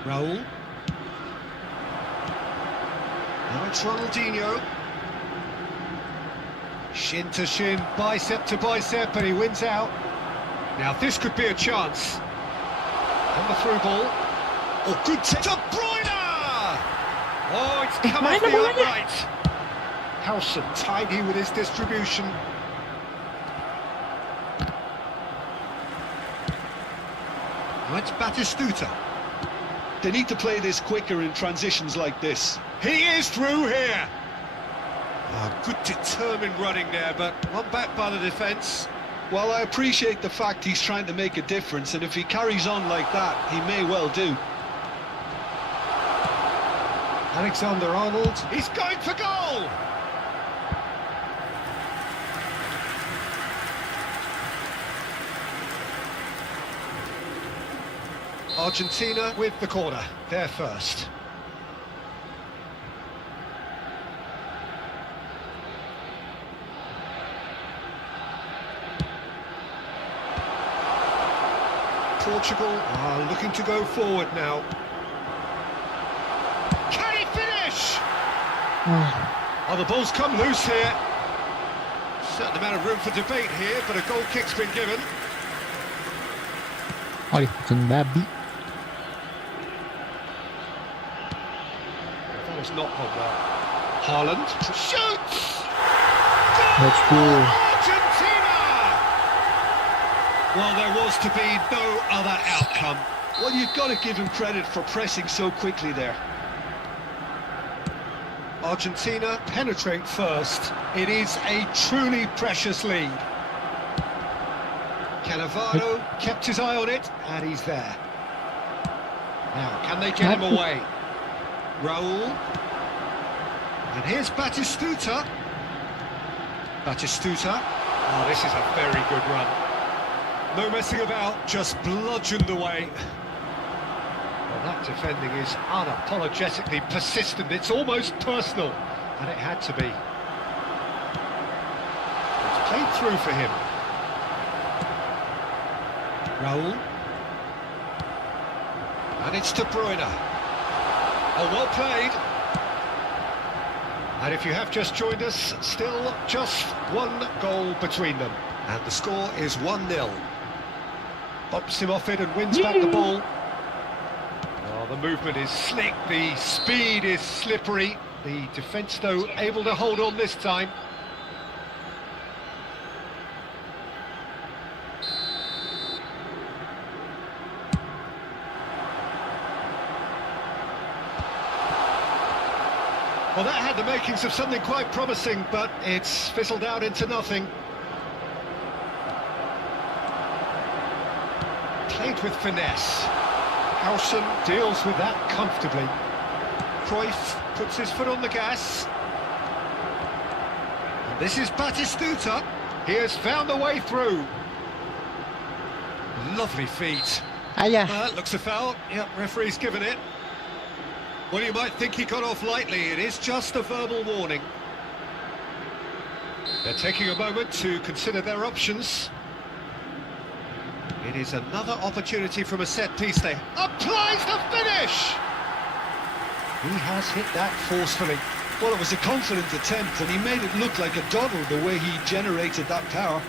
Raul. Now it's Ronaldinho. Shin to shin, bicep to bicep, and he wins out. Now this could be a chance. And the through ball. Oh, good take. De Bruyne! Oh, it's come off the upright. Howson tidy with his distribution. Now it's Batistuta. They need to play this quicker in transitions like this. He is through here. Oh, good determined running there, but one back by the defence. Well, I appreciate the fact he's trying to make a difference, and if he carries on like that, he may well do. Alexander-Arnold, he's going for goal! Argentina with the corner, they're first. Portugal are looking to go forward now. Can he finish? Oh, the ball's come loose here. Certain amount of room for debate here, but a goal kick's been given. Olha, kucing babi. That has not gone well. Haaland shoots! Goal! Let's go. Argentina! Well, there was to be no other outcome. Well, you've got to give him credit for pressing so quickly there. Argentina penetrate first. It is a truly precious lead. Cannavaro kept his eye on it, and he's there. Now, can they get him away? Raul. And here's Batistuta. Batistuta. Oh, this is a very good run. No messing about, just bludgeoned away. Well, that defending is unapologetically persistent. It's almost personal, and it had to be. It's played through for him. Raul. And it's De Bruyne. Oh, well played. And if you have just joined us, still just one goal between them. And the score is 1-0. Bumps him off it and wins back the ball. Oh, the movement is slick, the speed is slippery. The defence, though, able to hold on this time. Well, that had the makings of something quite promising, but it's fizzled out into nothing. Played with finesse. Howson deals with that comfortably. Cruyff puts his foot on the gas. And this is Batistuta. He has found the way through. Lovely feet. Looks a foul. Yep, referee's given it. Well, you might think he got off lightly. It is just a verbal warning. They're taking a moment to consider their options. It is another opportunity from a set piece. They applies the finish! He has hit that forcefully. Well, it was a confident attempt, and he made it look like a doddle the way he generated that power.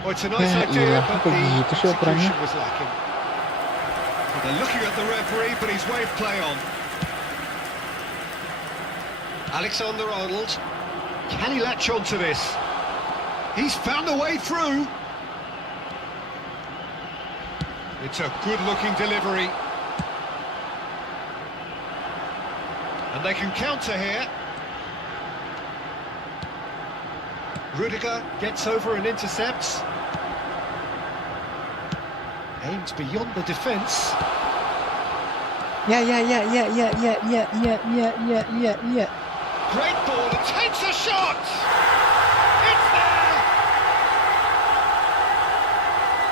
Well, it's a nice idea, but the execution was lacking. Well, they're looking at the referee, but he's waved play on. Alexander-Arnold. Can he latch on to this? He's found a way through. It's a good-looking delivery. And they can counter here. Rudiger gets over and intercepts. Aims beyond the defence. Yeah. Great ball, and takes a shot! It's there!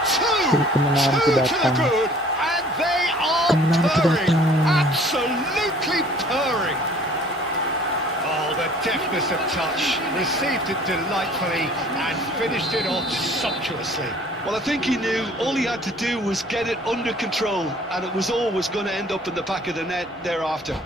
Two to the good, and they are purring, absolutely purring. Oh, the deftness of touch, received it delightfully and finished it off sumptuously. Well, I think he knew all he had to do was get it under control, and it was always going to end up in the back of the net thereafter.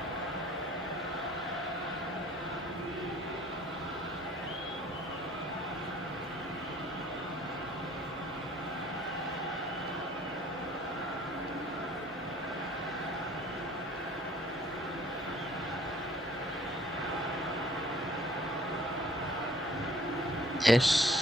Yes.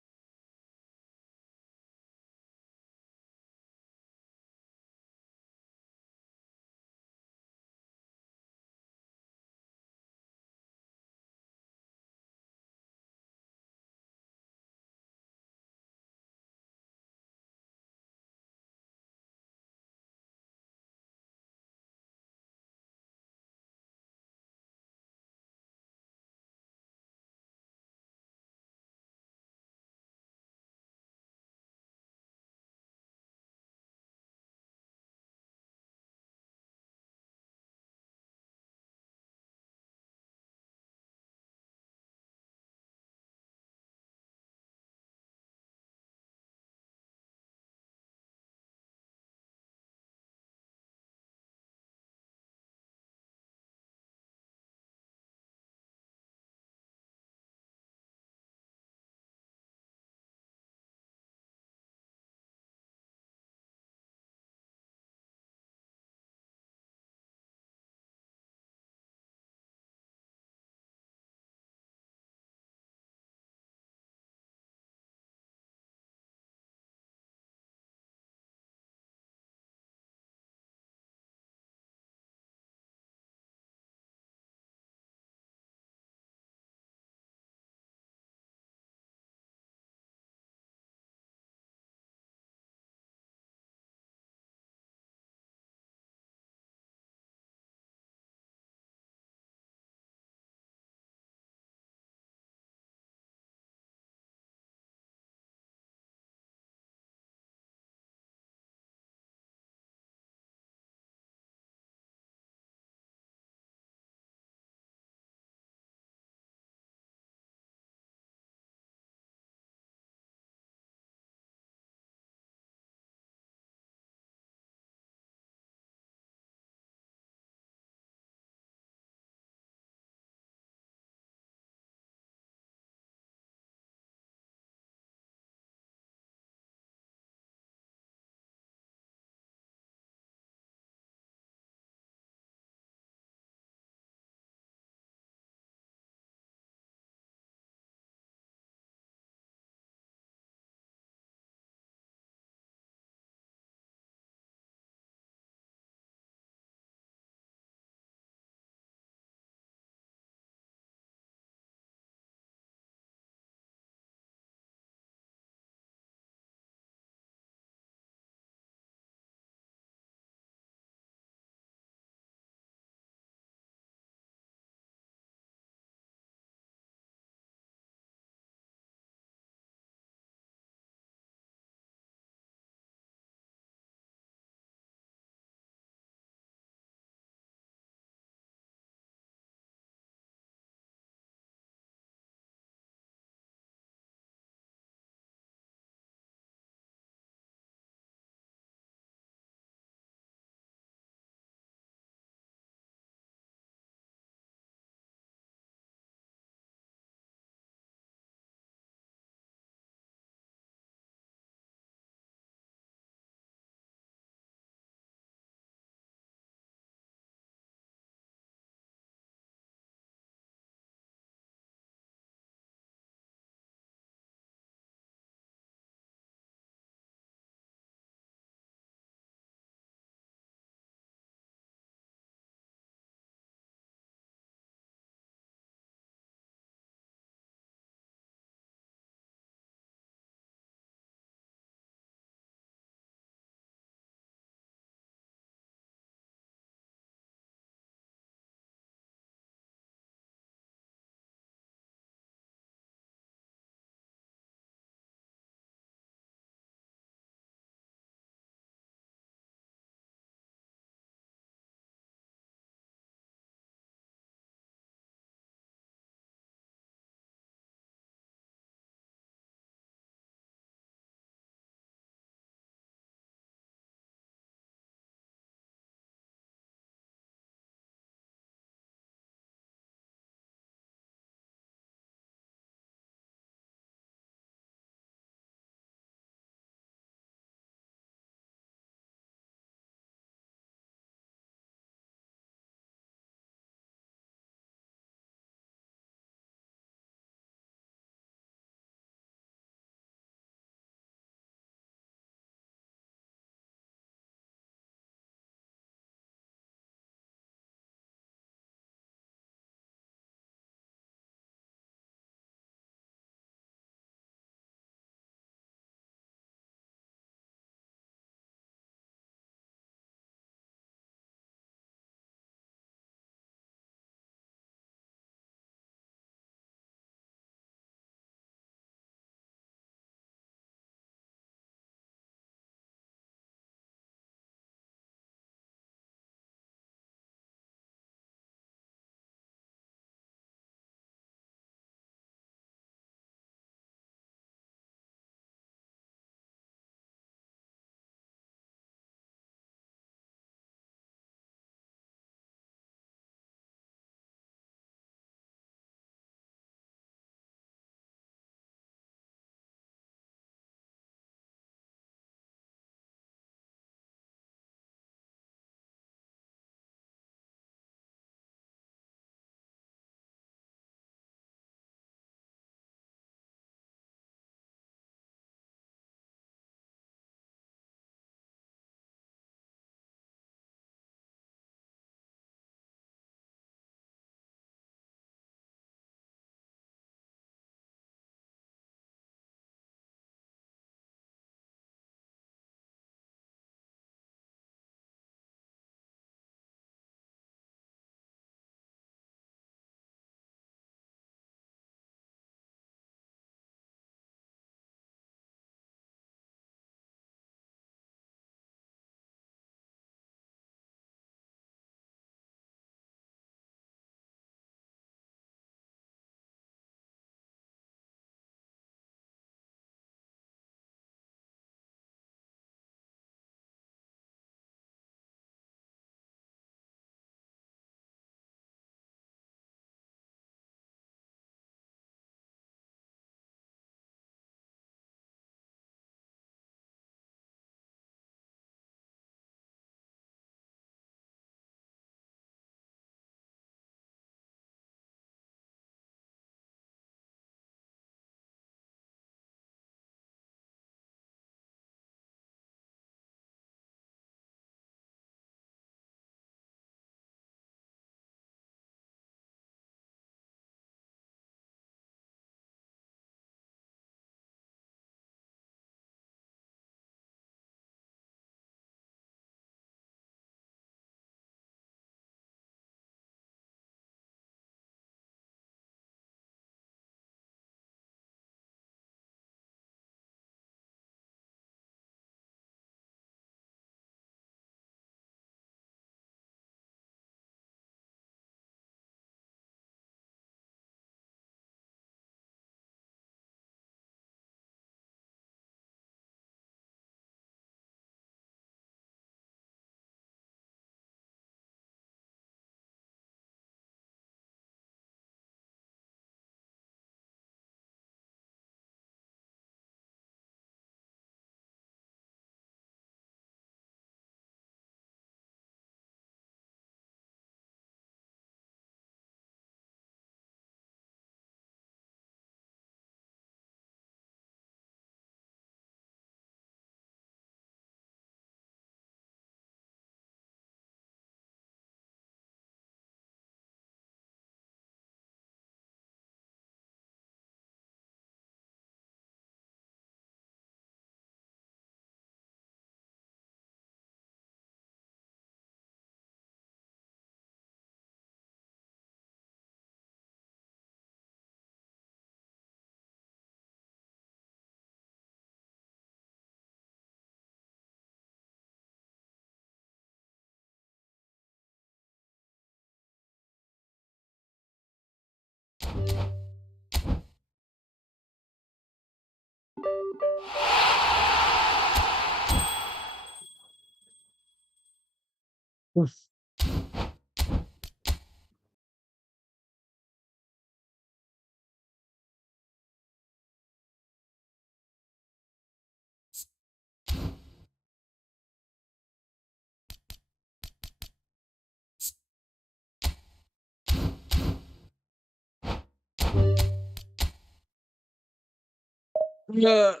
Enggak.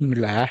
Lah.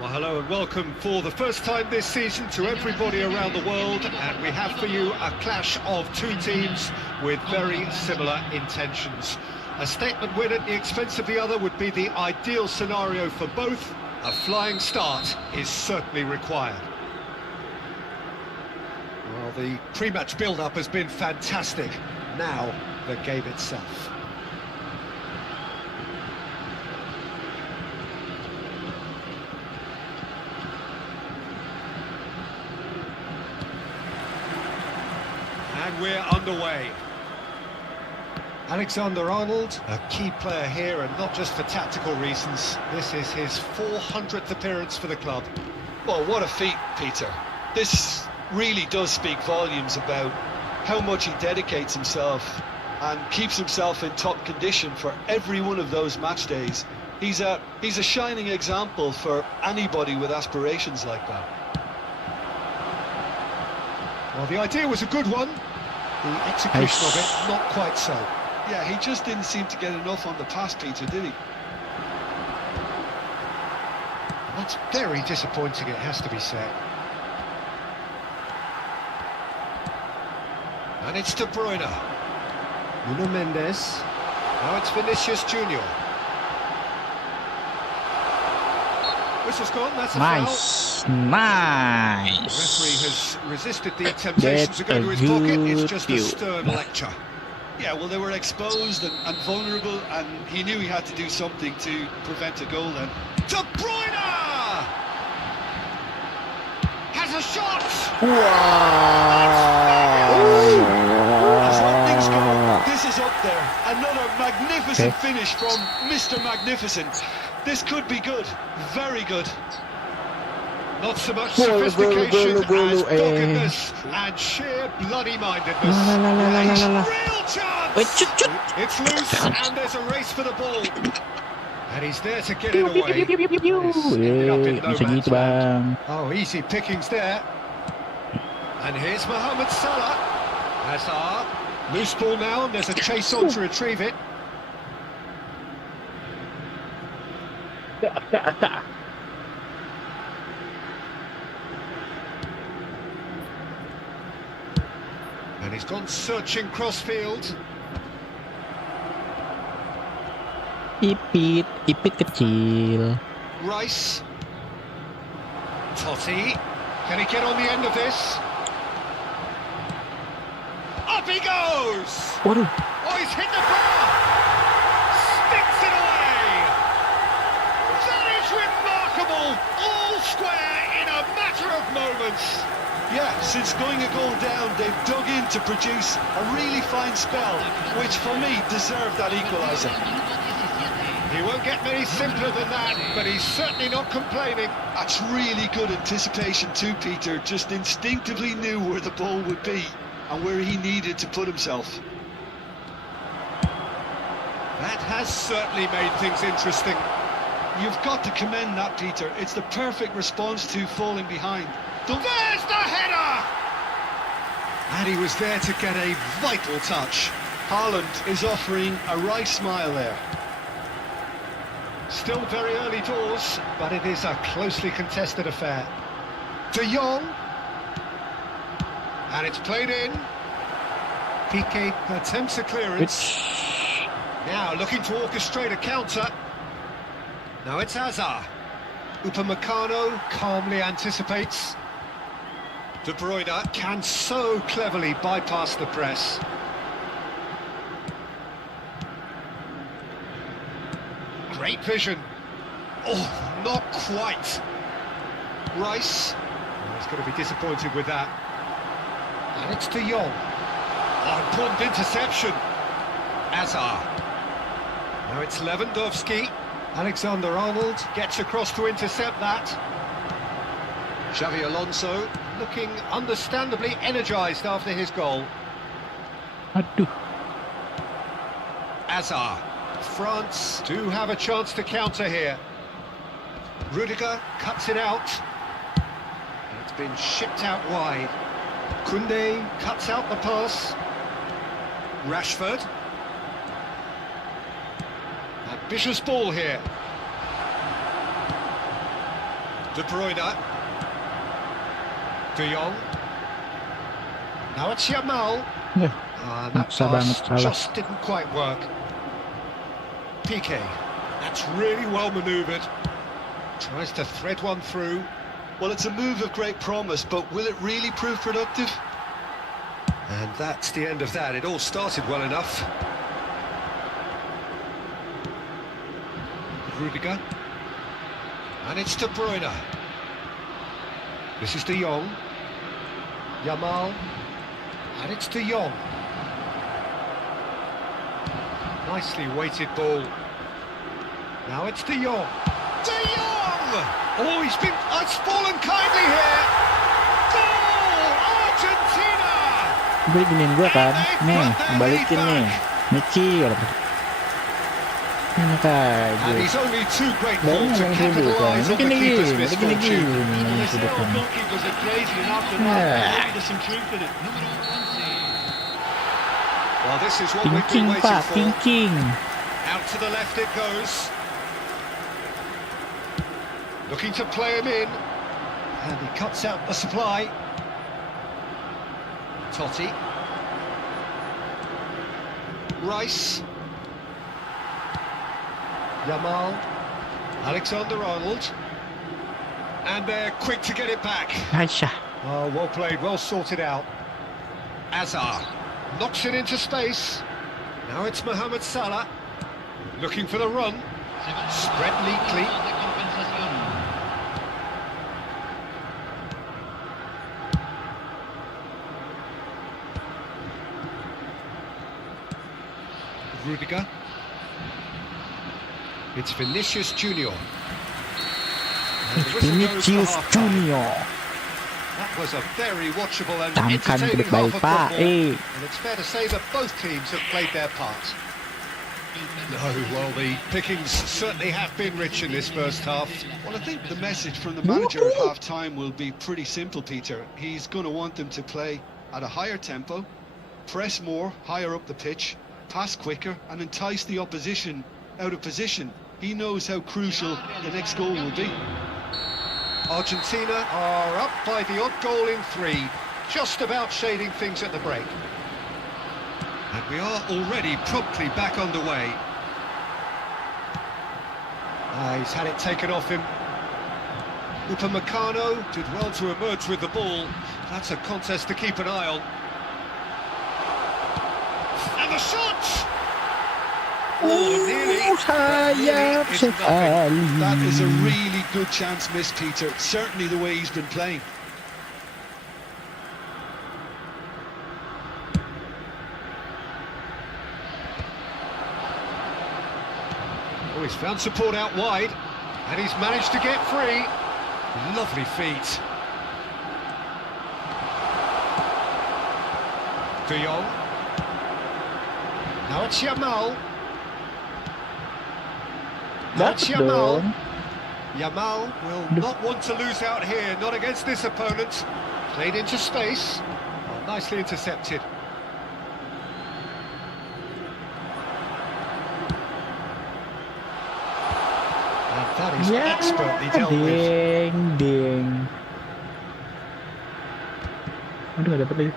Well, hello and welcome for the first time this season to everybody around the world, and we have for you a clash of two teams with very similar intentions. A statement win at the expense of the other would be the ideal scenario for both. A flying start is certainly required. Well, the pre-match build-up has been fantastic. Now, the game itself. And we're underway. Alexander-Arnold, a key player here, and not just for tactical reasons. This is his 400th appearance for the club. Well, what a feat, Peter. This really does speak volumes about how much he dedicates himself and keeps himself in top condition for every one of those match days. He's a shining example for anybody with aspirations like that. Well, the idea was a good one. The execution of it, not quite so. Yeah, he just didn't seem to get enough on the pass, Peter, did he? That's very disappointing, it has to be said. And it's De Bruyne. Nuno Mendes. Now it's Vinicius Junior. Whistle's gone, that's a foul. Nice. The referee has resisted the temptation to go to his pocket. It's just a stern lecture. Yeah, well, they were exposed and vulnerable, and he knew he had to do something to prevent a goal then. De Bruyne! a shot! As openings go, this is up there. Another magnificent finish from Mr. Magnificent. This could be good, very good. Not so much sophistication as doggedness and sheer bloody-mindedness. Real chance! It's loose and there's a race for the ball. And he's there to get it away. Ended up in no man's land. Oh, easy pickings there. And here's Mohamed Salah. Hazard. Loose ball now, and there's a chase on to retrieve it. And he's gone searching crossfield. Ipit kecil. Rice. Totti. Can he get on the end of this? Up he goes! Waduh. Oh, he's hit the bar! Sticks it away! That is remarkable! All square in a matter of moments! Yeah, since going a goal down, they've dug in to produce a really fine spell, which for me deserved that equaliser. He won't get many simpler than that, but he's certainly not complaining. That's really good anticipation too, Peter. Just instinctively knew where the ball would be and where he needed to put himself. That has certainly made things interesting. You've got to commend that, Peter. It's the perfect response to falling behind. There's the header! And he was there to get a vital touch. Haaland is offering a right smile there. Still very early doors, but it is a closely contested affair. De Jong. And it's played in. Piqué attempts a clearance. Now looking to orchestrate a counter. Now it's Hazard. Upamecano calmly anticipates. De Bruyne can so cleverly bypass the press. Great vision. Oh, not quite. Rice. Oh, he's going to be disappointed with that. And it's De Jong. Oh, important interception. Hazard. Now it's Lewandowski. Alexander-Arnold gets across to intercept that. Xavi Alonso looking understandably energised after his goal. Aduh. Hazard. France do have a chance to counter here. Rudiger cuts it out. And it's been shipped out wide. Koundé cuts out the pass. Rashford. Ambitious ball here. De Bruyne. De Jong. Now it's Yamal. Yeah. That Maksa banget pass salah. just didn't quite work. Piqué. That's really well manoeuvred. Tries to thread one through. Well, it's a move of great promise, but will it really prove productive? And that's the end of that. It all started well enough. Rudiger. And it's De Bruyne. This is De Jong. Yamal. And it's De Jong. Nicely weighted ball. Now it's De Jong. De Jong! Oh, it's fallen kindly here. Goal! Argentina! Gue giniin gue kan. Nih, balikin nih. Mikir. Enak aja. And he's only too grateful Baru to yang hidup kan. capitalise on the keeper's Begini-gini. misfortune. They say Hidup all kan. goalkeepers are crazy and after that, Yeah. maybe there's some truth in it. Well, this is what we've been Thinking waiting pak, for. thinking. Out to the left it goes. Looking to play him in. And he cuts out the supply. Totti. Rice. Yamal. Alexander-Arnold. And they're quick to get it back. Aisyah. Oh, well played, well sorted out. Hazard knocks it into space. Now it's Mohamed Salah. Looking for the run. Spread neatly. Rudiger. It's Vinicius Junior. And the whistle goes for Vinicius half-time. Junior. That was a very watchable and จำคัญเป็น entertaining ใบ half of ป้า football. And it's fair to say that both teams have played their part. No, well, the pickings certainly have been rich in this first half. Well, I think the message from the manager at half-time will be pretty simple, Peter. He's going to want them to play at a higher tempo, press more, higher up the pitch, pass quicker, and entice the opposition out of position. He knows how crucial the next goal will be. Argentina are up by the odd goal in 3, just about shading things at the break. And we are already promptly back underway. He's had it taken off him. Upamecano did well to emerge with the ball. That's a contest to keep an eye on. And the shot! Oh, nearly. That is a really good chance missed, Peter. Certainly the way he's been playing. Oh, he's found support out wide, and he's managed to get free. Lovely feet. De Jong. Now it's Yamal. Now it's Yamal. Yamal will not want to lose out here, not against this opponent. Played into space. Oh, nicely intercepted. And that is expertly dealt with. Ding. Aduh, ada apa?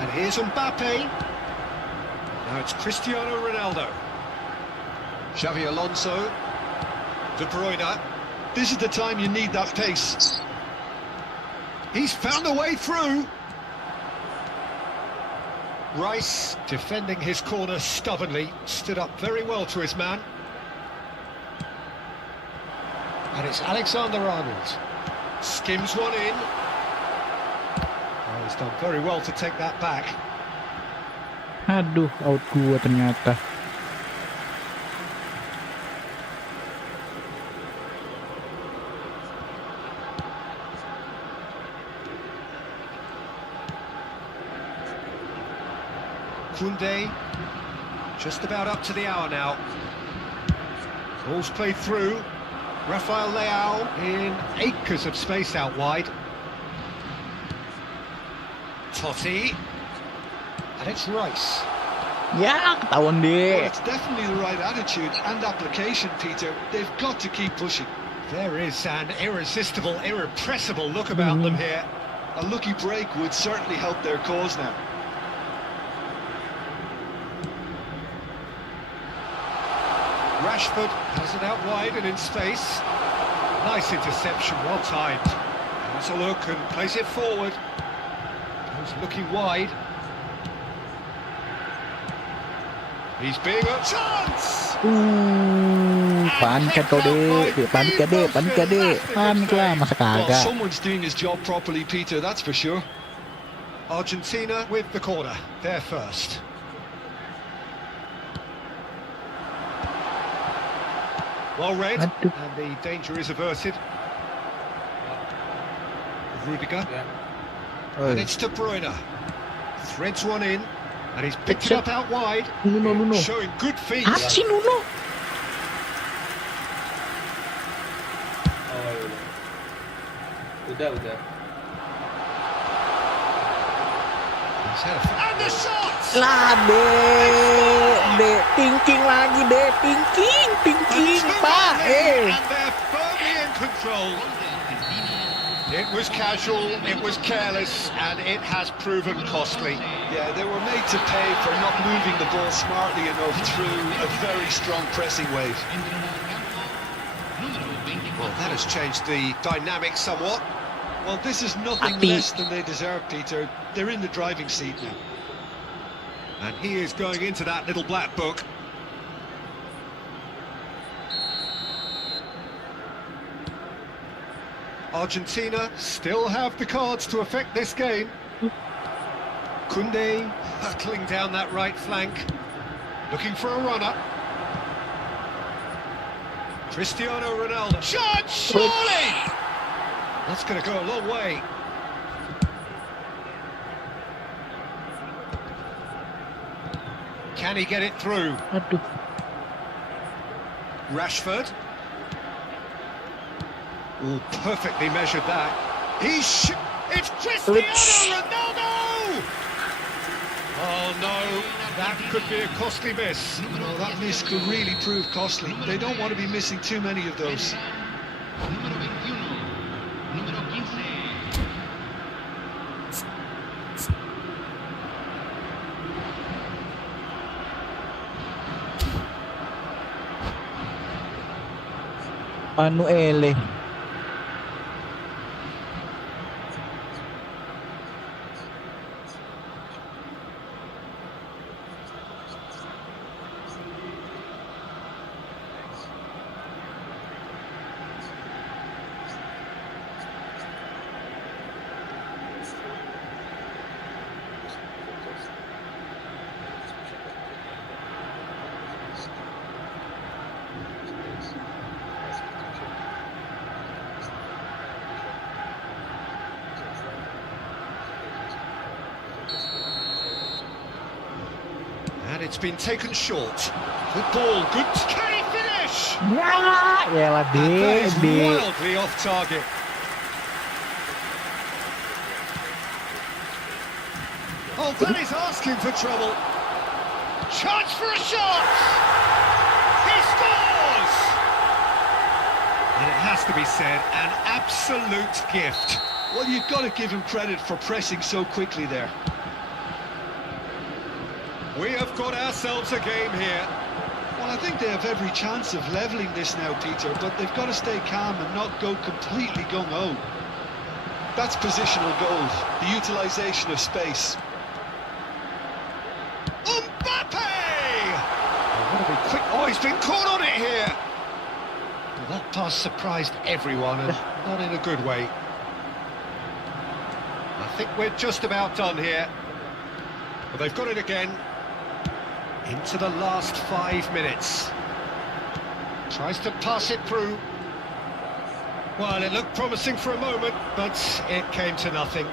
And here's Mbappe. Now it's Cristiano Ronaldo. Xavi Alonso. De Bruyne. This is the time you need that pace. He's found a way through. Rice, defending his corner stubbornly, stood up very well to his man. And it's Alexander-Arnold. Skims one in. Oh, he's done very well to take that back. Aduh, out gua ternyata. Kunde, just about up to the hour now. Ball's played through. Rafael Leao in acres of space out wide. Totti. And it's Rice. Ya, ketahuan Well, deh. it's definitely the right attitude and application, Peter. They've got to keep pushing. There is an irresistible, irrepressible look about them here. A lucky break would certainly help their cause now. Rashford has it out wide and in space. Nice interception, well timed. Has a look and plays it forward. Goes looking wide. He's being a chance! Panik kau deh, panik deh, panik lah, masa Well, kagak. someone's doing his job properly, Peter, that's for sure. Argentina with the corner, there first. Well read, Aduh. and the danger is averted. Rudiger, and it's De Bruyne. Threads one in, and he's picked it up out wide. Nuno. Showing good feet. Apa sih Nuno? Udah. He's had and the shot! Lah deh, thinking lagi deh, thinking, Pak. And they're firmly in control. It was casual, it was careless, and it has proven costly. Yeah, they were made to pay for not moving the ball smartly enough through a very strong pressing wave. Well, that has changed the dynamic somewhat. Well, this is nothing Happy. less than they deserve, Peter. They're in the driving seat now. And he is going into that little black book. Argentina still have the cards to affect this game. Kunde hurtling down that right flank, looking for a runner. Cristiano Ronaldo. Shot, surely! That's going to go a long way. Can he get it through? Aduh. Rashford. Oh, perfectly measured that. It's Cristiano Ronaldo! Oh no, that could be a costly miss. Well, that miss could really prove costly. They don't want to be missing too many of those. Número 21. Número 15. Manuele. And it's been taken short. Good ball, good. Can he finish? Ya lah, And that is Bebe. wildly off target. Oh, that is asking for trouble. Chance for a shot! He scores! And it has to be said, an absolute gift. Well, you've got to give him credit for pressing so quickly there. We have got ourselves a game here. Well, I think they have every chance of levelling this now, Peter, but they've got to stay calm and not go completely gung-ho. That's positional goal, the utilisation of space. Mbappe! Oh, what a big quick... Oh, he's been caught on it here. Well, that pass surprised everyone, and not in a good way. I think we're just about done here. But they've got it again. Into the last 5 minutes. Tries to pass it through. Well, it looked promising for a moment, but it came to nothing.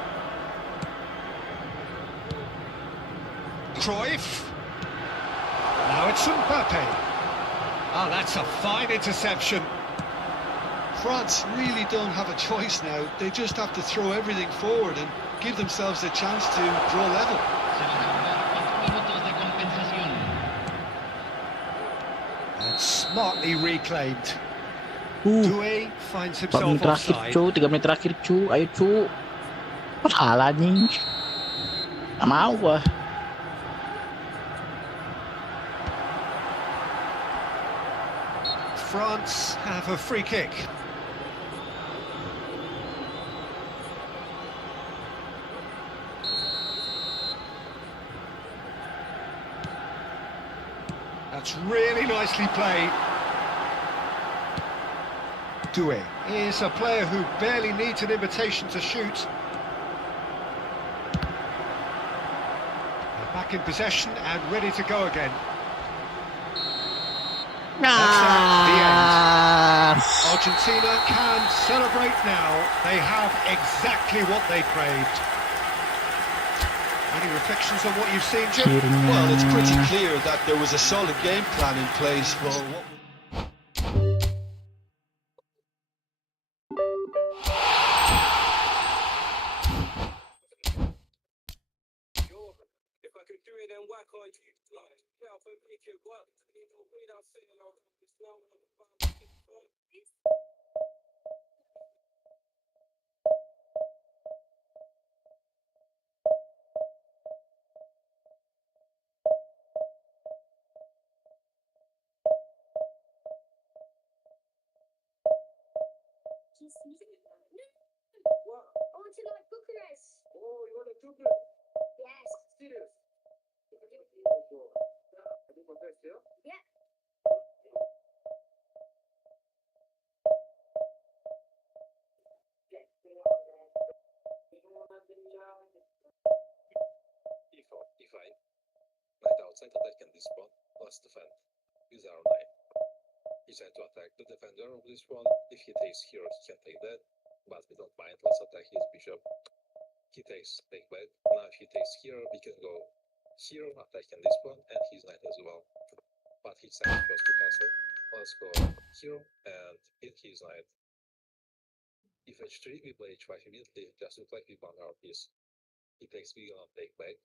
Cruyff. Now it's Mbappe. Oh, that's a fine interception. France really don't have a choice now. They just have to throw everything forward and give themselves a chance to draw level. Se van a jugar 4 minutos de compensación. And smartly reclaimed. Uh, Doué finds 4 himself menit terakhir, offside. cu. 3 menit terakhir, cu. Ayo, cu. Apa salah nih? Gak mau gua. France have a free kick. That's really nicely played. Doué is a player who barely needs an invitation to shoot. They're back in possession and ready to go again. That's the end. Argentina can celebrate now. They have exactly what they craved. Any reflections on what you've seen, Jim? Well, it's pretty clear that there was a solid game plan in place for what... I want to like Bucharest. Oh, you want a Bucharest? Yes. Serious? Yeah. this pawn, let's defend with r9. He tried to attack the defender of this pawn. If he takes here, he can take that, but we don't mind. Let's attack his bishop. He takes take back. Now if he takes here, we can go here, attacking this pawn and his knight as well. But he decides first to castle. Let's go here and hit his knight. If h3, we play h5 immediately, just look like we won our piece. He takes, we gonna take back.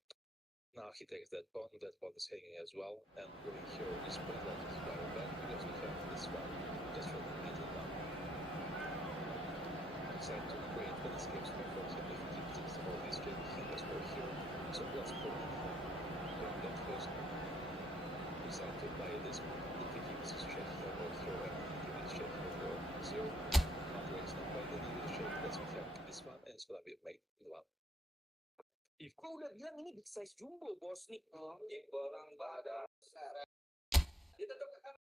Now he takes that pawn is hanging as well, and going here is pointless, is very bad, because we have this one, just for the middle one. Decide to create an escape spot for him. If he thinks about this game, he has go here, so let's put him doing that first. Decide to play this one. If he keeps his check, he can go here, and if he keeps his check, he can go 0. Not waste, not play the new check, let's we have this one, and it's gonna be made in one. Gua udah bilang ini big size jumbo bos nih. Oh, barang badan. Dia tetap akan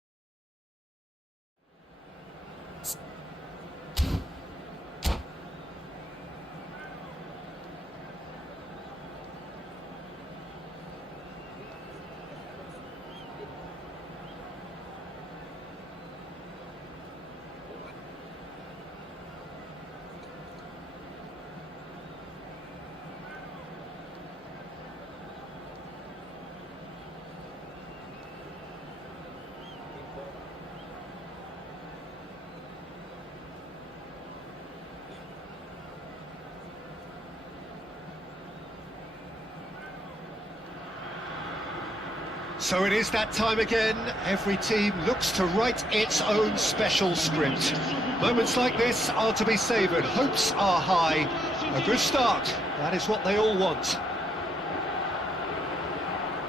So it is that time again. Every team looks to write its own special script. Moments like this are to be savoured. Hopes are high. A good start. That is what they all want.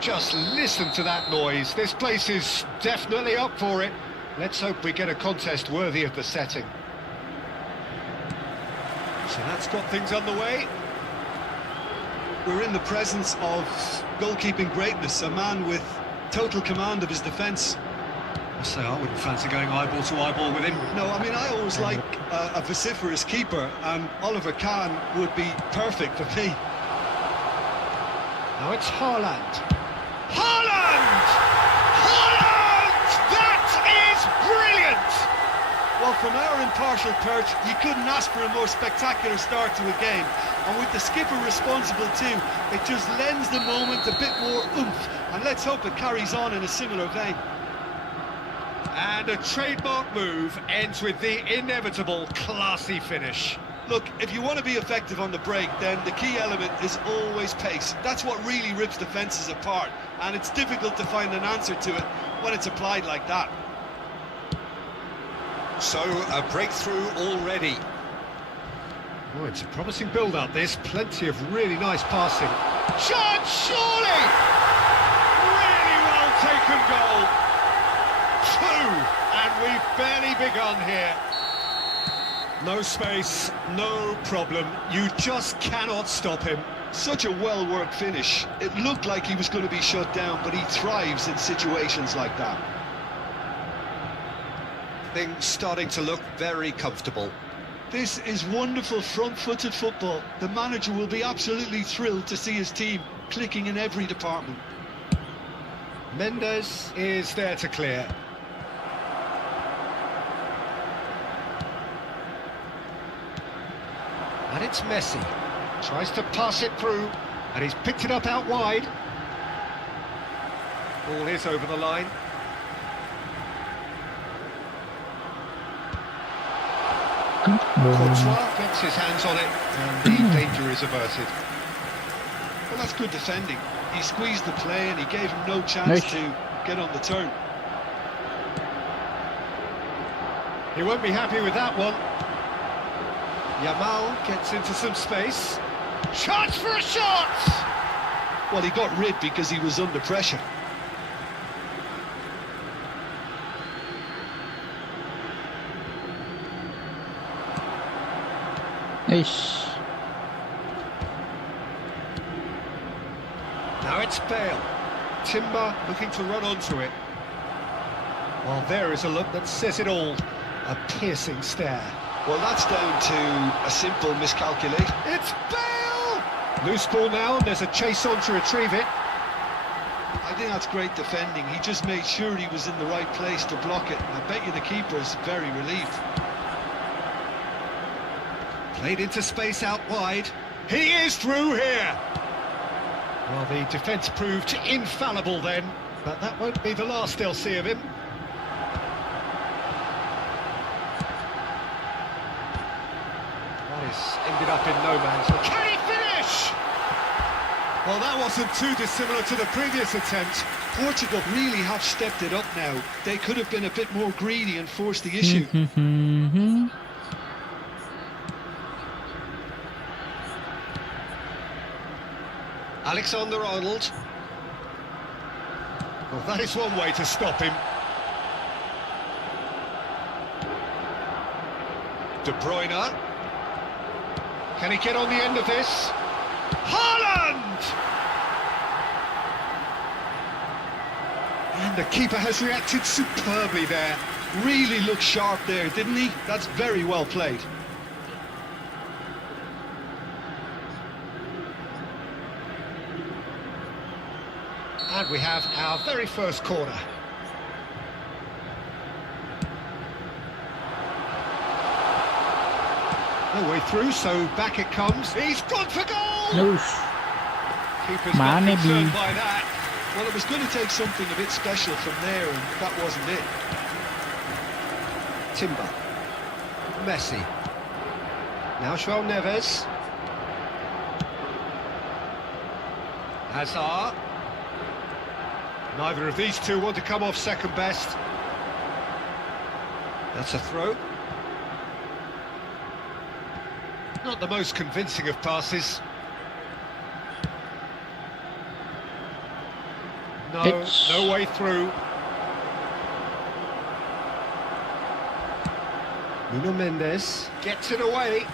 Just listen to that noise. This place is definitely up for it. Let's hope we get a contest worthy of the setting. So that's got things underway. We're in the presence of goalkeeping greatness, a man with total command of his defence. I say I wouldn't fancy going eyeball to eyeball with him. No, I mean, I always like a vociferous keeper, and Oliver Kahn would be perfect for me. Now it's Haaland. Haaland! Haaland! That is brilliant! Well, from our impartial perch, you couldn't ask for a more spectacular start to a game. And with the skipper responsible too, it just lends the moment a bit more oomph. And let's hope it carries on in a similar vein. And a trademark move ends with the inevitable classy finish. Look, if you want to be effective on the break, then the key element is always pace. That's what really rips defences apart. And it's difficult to find an answer to it when it's applied like that. So, a breakthrough already. Oh, it's a promising build-up, this. Plenty of really nice passing. Chance, surely! Really well taken goal. 2, and we've barely begun here. No space, no problem. You just cannot stop him. Such a well-worked finish. It looked like he was going to be shut down, but he thrives in situations like that. Things starting to look very comfortable. This is wonderful front-footed football. The manager will be absolutely thrilled to see his team clicking in every department. Mendes is there to clear. And it's Messi. Tries to pass it through, and he's picked it up out wide. Ball is over the line. Courtois gets his hands on it, and the danger is averted. Well, that's good defending. He squeezed the play and he gave him no chance to get on the turn. He won't be happy with that one. Yamal gets into some space. Chance for a shot! Well, he got rid because he was under pressure. Eish. Now it's Bale. Timber looking to run onto it. Well, there is a look that says it all. A piercing stare. Well, that's down to a simple miscalculation. It's Bale! Loose ball now, and there's a chase on to retrieve it. I I think that's great defending. He just made sure he was in the right place to block it. I bet you the keeper's very relieved. Played into space out wide. He is through here. Well, the defence proved infallible then, but that won't be the last they'll see of him. That is ended up in no man's land. Can he finish? Well, that wasn't too dissimilar to the previous attempt. Portugal really have stepped it up now. They could have been a bit more greedy and forced the issue. Alexander-Arnold. Well, that is one way to stop him. De Bruyne. Can he get on the end of this? Haaland! And the keeper has reacted superbly there. Really looked sharp there, didn't he? That's very well played. And we have our very first corner. No way through, so back it comes. He's gone for goal! No. Keeper's not Mane concerned be. by that. Well, it was going to take something a bit special from there, and that wasn't it. Timber. Messi. Now João Neves. Hazard. Neither of these two want to come off second best. That's a throw. Not the most convincing of passes. No, It's- no way through. Nuno Mendes gets it away.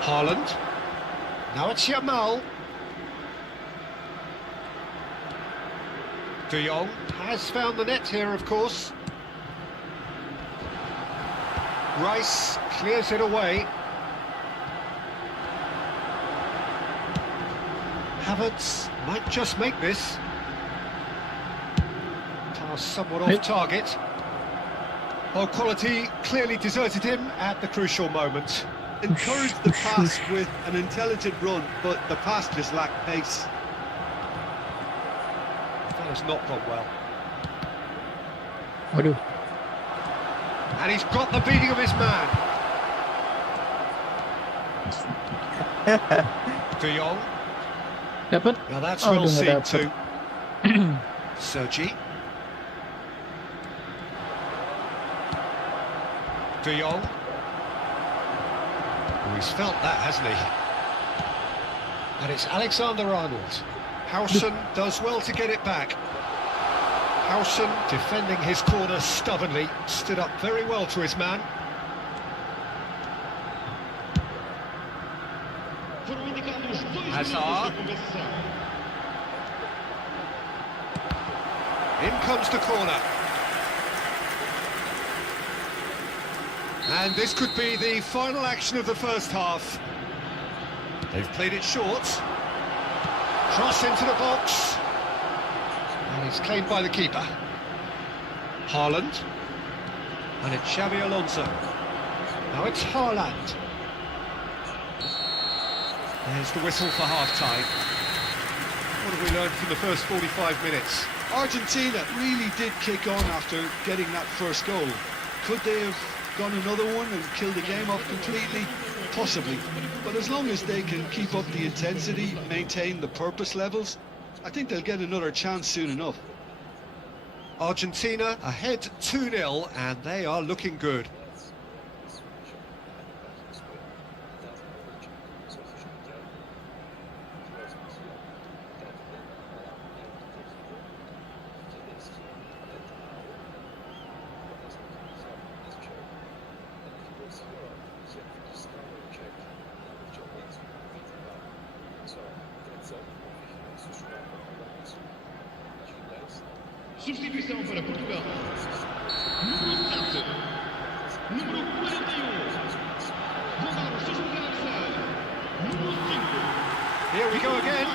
Haaland. Now it's Yamal. De Jong has found the net here, of course. Rice clears it away. Havertz might just make this. Pass somewhat off target. Well, quality clearly deserted him at the crucial moment. Encouraged the pass with an intelligent run, but the pass just lacked pace. That has not gone well. Waduh. And he's got the beating of his man. De Jong. Dapat? Now that's Oh, well udah seen nggak too. dapet. Sergi. De Jong. Oh, he's felt that, hasn't he? And it's Alexander-Arnold. Howson does well to get it back. Howson defending his corner stubbornly, stood up very well to his man. Hazard. In comes the corner. And this could be the final action of the first half. They've played it short. Cross into the box. And it's claimed by the keeper. Haaland. And it's Xabi Alonso. Now it's Haaland. There's the whistle for half-time. What have we learned from the first 45 minutes? Argentina really did kick on after getting that first goal. Could they have gone another one and killed the game off completely? Possibly. But as long as they can keep up the intensity, maintain the purpose levels, I think they'll get another chance soon enough. Argentina ahead 2-0 and they are looking good. Substituição para Portugal. Número 7. Número 41. Vamos suspender-se. Número 5. Here we go again.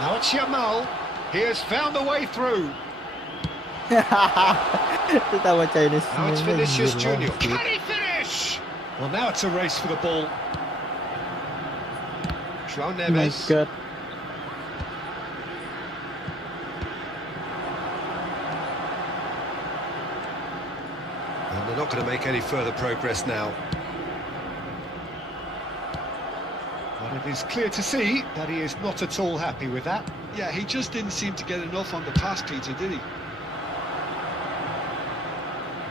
Now it's Yamal. He has found a way through. Tertawa Chinese. Now it's Vinicius Junior. Anjir, Can he finish? Well, now it's a race for the ball. João oh my Neves. god. And they're not going to make any further progress now. But it is clear to see that he is not at all happy with that. Yeah, he just didn't seem to get enough on the pass, Peter, did he?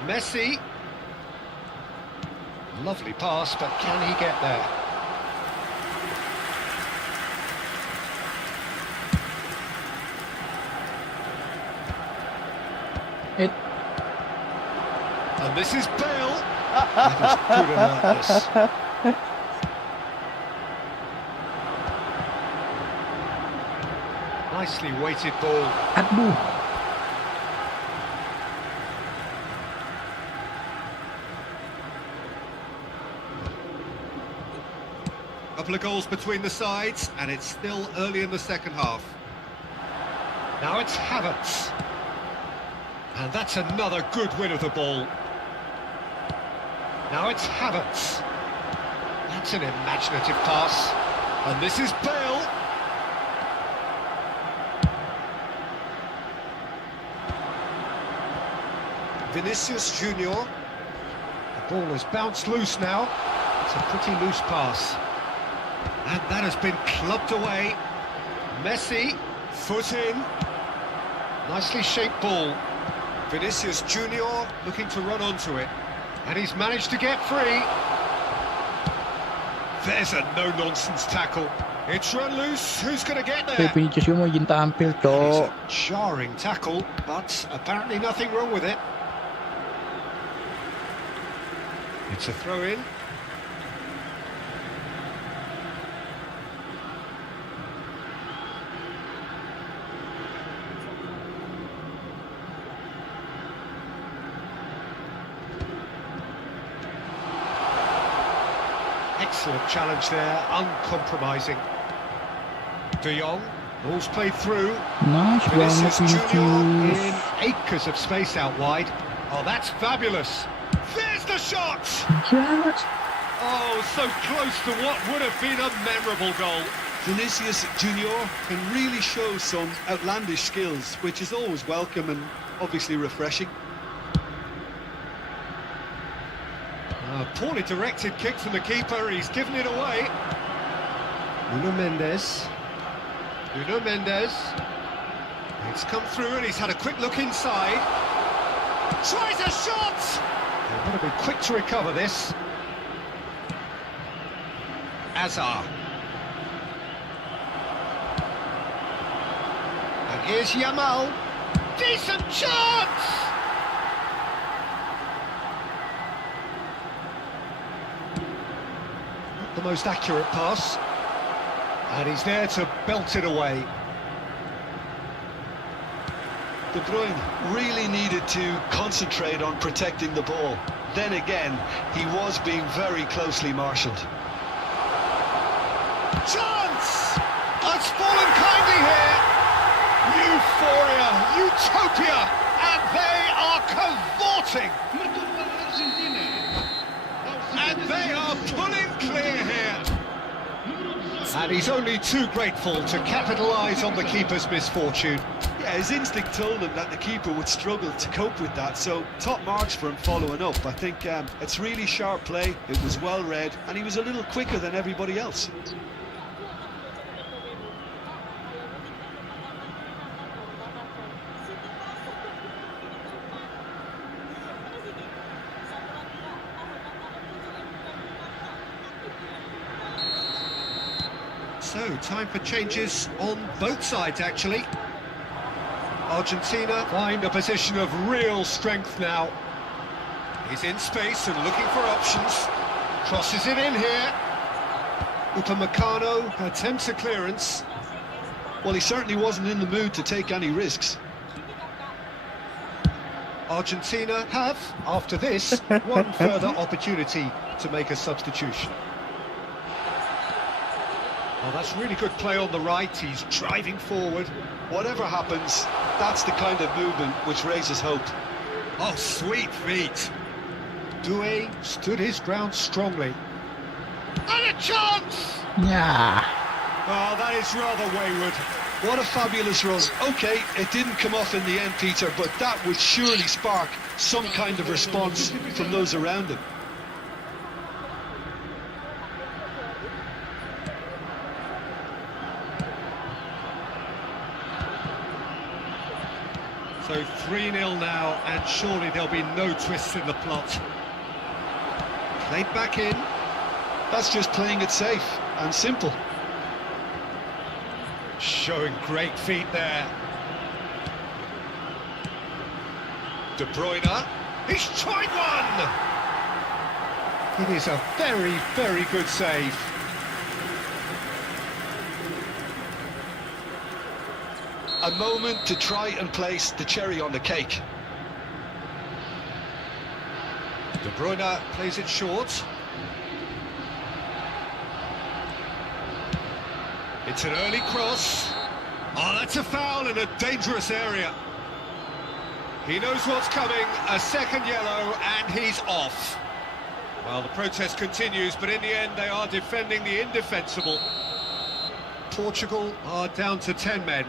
Messi. Lovely pass, but can he get there? It. And this is Bale. That is good alertness. Nicely weighted ball. Aduh. Couple of goals between the sides, and it's still early in the second half. Now it's Havertz. And that's another good win of the ball. Now it's Havertz. That's an imaginative pass. And this is Bale. Vinicius Junior. The ball has bounced loose now. It's a pretty loose pass. And that has been clubbed away. Messi, foot in. Nicely shaped ball. Vinicius Junior looking to run onto it. And he's managed to get free. There's a no-nonsense tackle. It's run loose. Who's going to get there? Vinicius Junior mau izin tampil, It's Cok. a jarring tackle, but apparently nothing wrong with it. It's a throw-in. Excellent challenge there, uncompromising. De Jong, ball's played through. Nice banget Vinicius Junior Vinicius. in acres of space out wide. Oh, that's fabulous. There's the shot! Yes. Oh, so close to what would have been a memorable goal. Vinicius Junior can really show some outlandish skills, which is always welcome and obviously refreshing. A poorly directed kick from the keeper, he's given it away. Nuno Mendes. Nuno Mendes. It's come through and he's had a quick look inside. Tries a shot! They've got to be quick to recover this. Azar. And here's Yamal. Decent chance! Not the most accurate pass. And he's there to belt it away. De Bruyne really needed to concentrate on protecting the ball. Then again, he was being very closely marshalled. Chance! Has fallen kindly here. Euphoria, utopia, and they are cavorting. And they are pulling clear here. And he's only too grateful to capitalise on the keeper's misfortune. Yeah, his instinct told him that the keeper would struggle to cope with that, so top marks for him following up. I think it's really sharp play, it was well read, and he was a little quicker than everybody else. So, time for changes on both sides, actually. Argentina find a position of real strength now. He's in space and looking for options. Crosses it in here. Upamecano attempts a clearance. Well, he certainly wasn't in the mood to take any risks. Argentina have, after this, one further opportunity to make a substitution. Oh, that's really good play on the right. He's driving forward. Whatever happens, that's the kind of movement which raises hope. Oh, sweet feet. Doué stood his ground strongly. And a chance! Yeah. Oh, that is rather wayward. What a fabulous run. OK, it didn't come off in the end, Peter, but that would surely spark some kind of response from those around him. So 3-0 now, and surely there'll be no twists in the plot. Played back in. That's just playing it safe and simple. Showing great feet there. De Bruyne. He's tried one! It is a very, very good save. A moment to try and place the cherry on the cake. De Bruyne plays it short. It's an early cross. Oh, that's a foul in a dangerous area. He knows what's coming, a second yellow, and he's off. Well, the protest continues, but in the end they are defending the indefensible. Portugal are down to 10 men.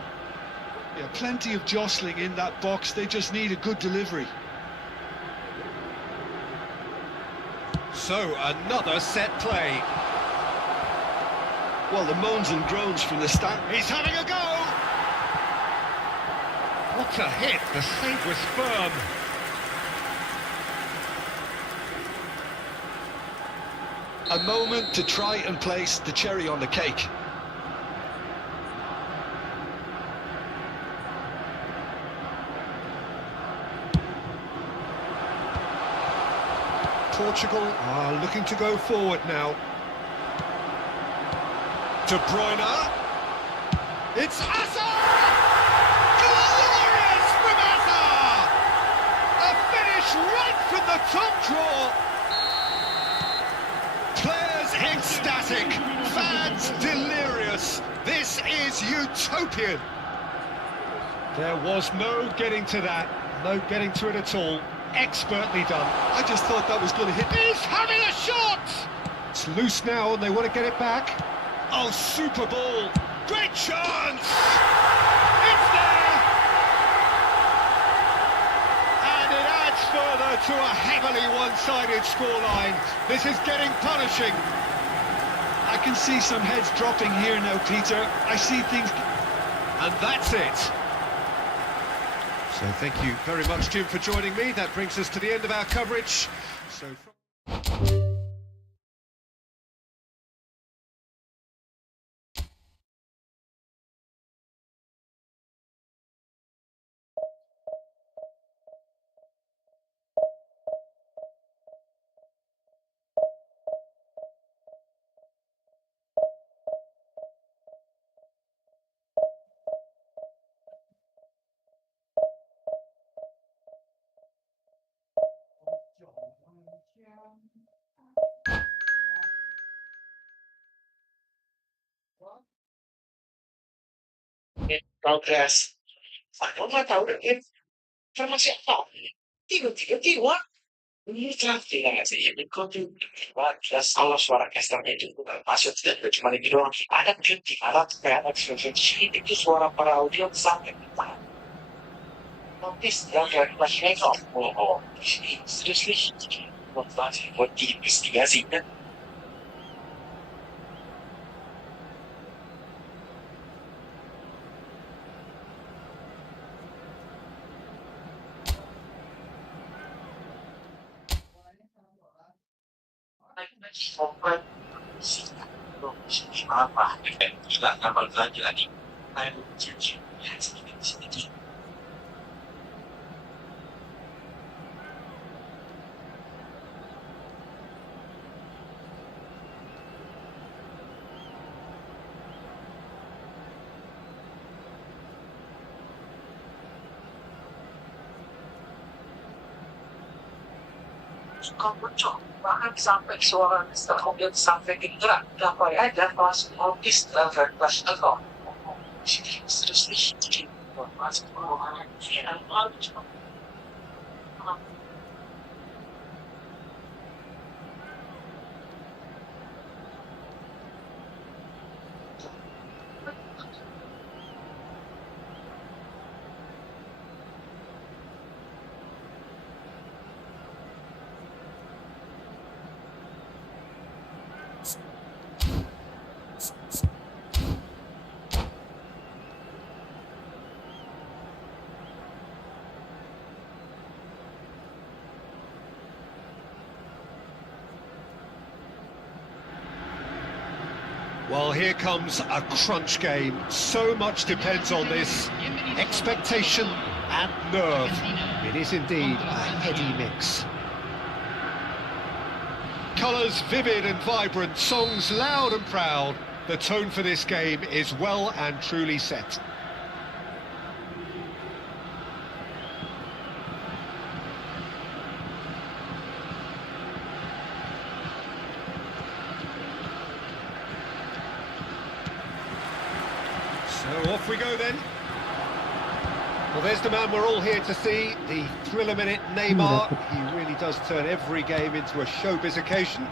Yeah, plenty of jostling in that box, they just need a good delivery. So, another set play. Well, the moans and groans from the stand. He's having a go! What a hit, the save was firm. A moment to try and place the cherry on the cake. Portugal are looking to go forward now. De Bruyne. It's Hazard! Glorious from Hazard! A finish right from the top draw. Players ecstatic, fans delirious. This is utopian. There was no getting to that, no getting to it at all. Expertly done. I just thought that was going to hit. He's having a shot! It's loose now and they want to get it back. Oh, super ball. Great chance! It's there! And it adds further to a heavily one-sided scoreline. This is getting punishing. I can see some heads dropping here now, Peter. I see things... And that's it. So thank you very much, Jim, for joining me. That brings us to the end of our coverage. So. Progress. Ako nga tahu informasi apa? Tiga-tiga tiga. Ini traffic lah saya. Kau tu jelas kalau suara casternya itu bukan masuk tidak cuma itu doang. Ada cuti, ada itu suara para audio sampai kita. Notice yang masih oh, seriously, buat diinvestigasi kan? suka muncul. Bahkan sampai suara Mr. Hogan sampai gerak. Dabei ada was August was also. Terus nicht was Well, here comes a crunch game. So much depends on this. Expectation and nerve. It is indeed a heady mix. Colours vivid and vibrant, songs loud and proud. The tone for this game is well and truly set. So off we go then. Well, there's the man we're all here to see, the thriller-minute Neymar. He really does turn every game into a showbiz occasion.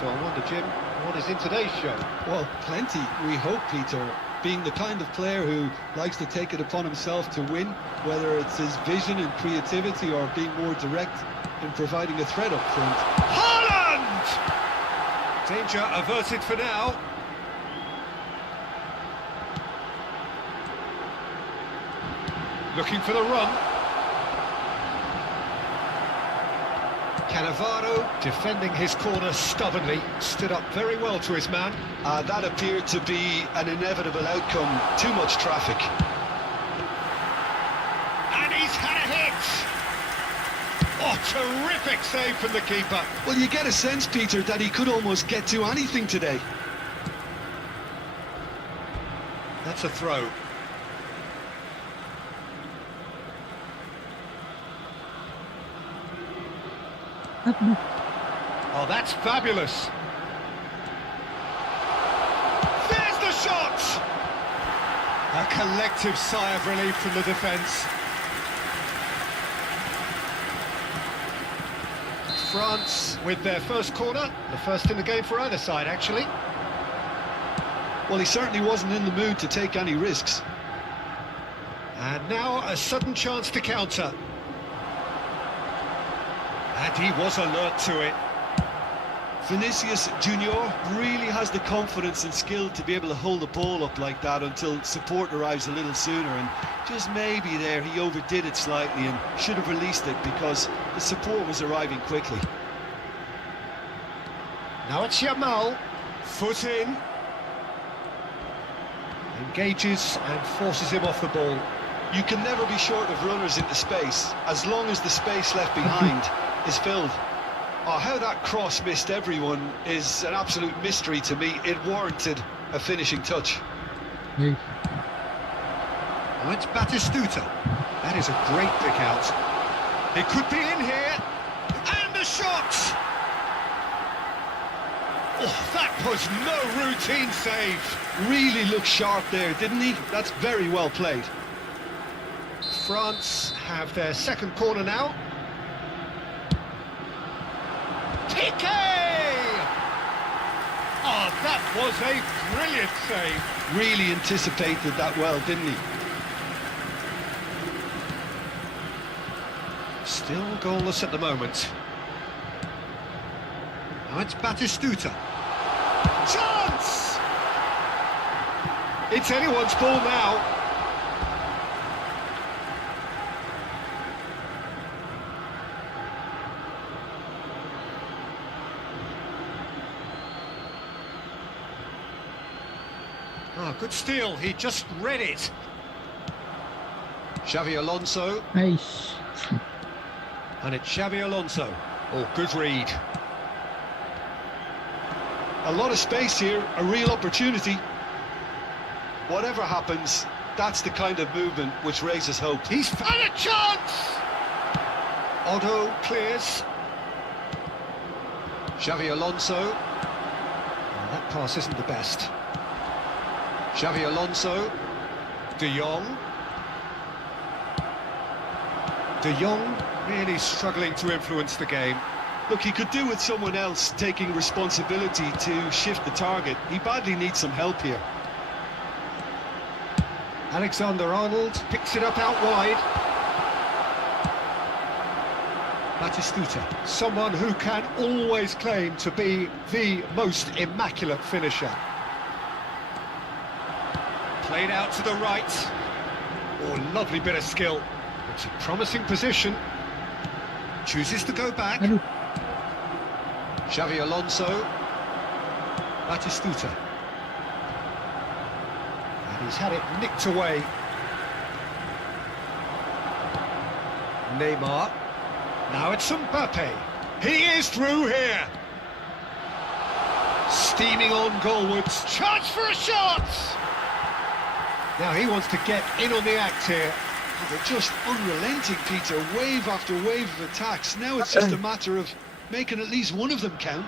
So I wonder, Jim, what is in today's show? Well, plenty, we hope, Peter. Being the kind of player who likes to take it upon himself to win, whether it's his vision and creativity or being more direct in providing a threat up front. Haaland! Danger averted for now. Looking for the run. Cannavaro defending his corner stubbornly, stood up very well to his man. That appeared to be an inevitable outcome. Too much traffic. And he's had a hit! Oh, terrific save from the keeper. Well, you get a sense, Peter, that he could almost get to anything today. That's a throw. Oh, that's fabulous. There's the shot! A collective sigh of relief from the defence. France with their first corner, the first in the game for either side, actually. Well, he certainly wasn't in the mood to take any risks. And now a sudden chance to counter. And he was alert to it. Vinicius Junior really has the confidence and skill to be able to hold the ball up like that until support arrives a little sooner, and just maybe there he overdid it slightly and should have released it because the support was arriving quickly. Now it's Yamal, foot in. Engages and forces him off the ball. You can never be short of runners into space, as long as the space left behind is filled. Oh, how that cross missed everyone is an absolute mystery to me. It warranted a finishing touch. Oh, it's Batistuta. That is a great pick out. It could be in here. And the shot! Oh, that was no routine save. Really looked sharp there, didn't he? That's very well played. France have their second corner now. Piqué! Oh, that was a brilliant save. Really anticipated that well, didn't he? Still goalless at the moment. Now it's Batistuta. Chance! It's anyone's ball now. Oh, good steal, he just read it. Xavi Alonso. Nice. And it's Xavi Alonso. Oh, good read. A lot of space here, a real opportunity. Whatever happens, that's the kind of movement which raises hope. He's found a chance! Otto clears. Xavi Alonso. Oh, that pass isn't the best. Xavi Alonso. De Jong. De Jong really struggling to influence the game. Look, he could do with someone else taking responsibility to shift the target. He badly needs some help here. Alexander-Arnold picks it up out wide. Batistuta, someone who can always claim to be the most immaculate finisher. Played out to the right. Oh, lovely bit of skill. It's a promising position. Chooses to go back. Xavi Alonso. Batistuta. And he's had it nicked away. Neymar. Now it's Mbappe. He is through here. Steaming on goalwards. Chance for a shot! Now he wants to get in on the act here. Oh, they're just unrelenting, Peter. Wave after wave of attacks. Now it's just a matter of making at least one of them count.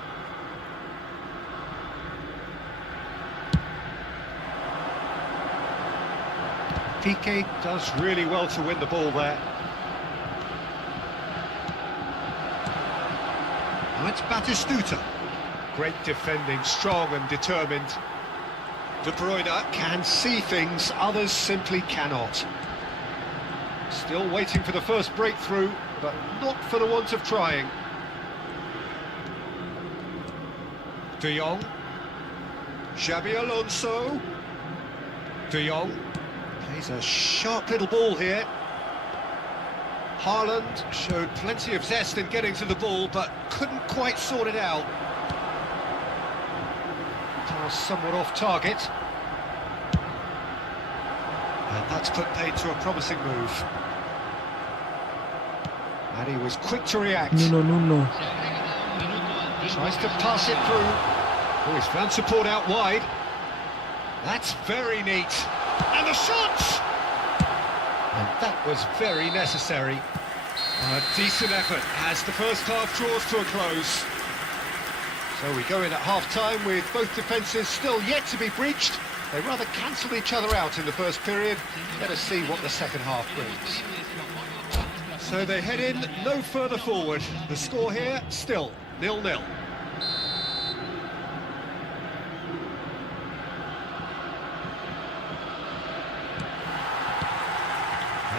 Piqué does really well to win the ball there. Now it's Batistuta. Great defending, strong and determined. De Bruyne can see things others simply cannot. Still waiting for the first breakthrough, but not for the want of trying. De Jong. Xabi Alonso. De Jong. Plays a sharp little ball here. Haaland showed plenty of zest in getting to the ball, but couldn't quite sort it out. Pass somewhat off target. And that's put paid to a promising move. And he was quick to react. No. Tries to pass it through. Oh, he's found support out wide. That's very neat. And the shot! And that was very necessary. A decent effort as the first half draws to a close. So we go in at half-time with both defences still yet to be breached. They rather cancelled each other out in the first period. Let us see what the second half brings. So they head in no further forward. The score here still 0-0.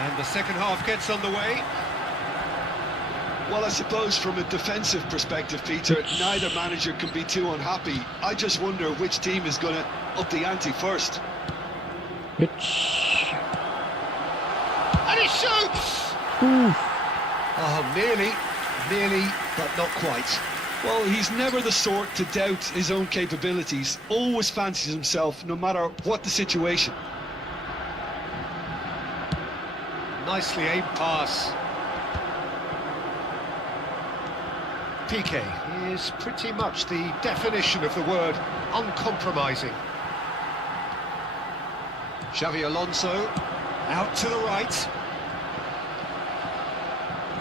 And the second half gets underway. Well, I suppose from a defensive perspective, Peter, neither manager can be too unhappy. I just wonder which team is going to up the ante first. Which? And he shoots! Oh, nearly, but not quite. Well, he's never the sort to doubt his own capabilities. Always fancies himself, no matter what the situation. Nicely aimed pass. Piqué is pretty much the definition of the word uncompromising. Xavi Alonso out to the right.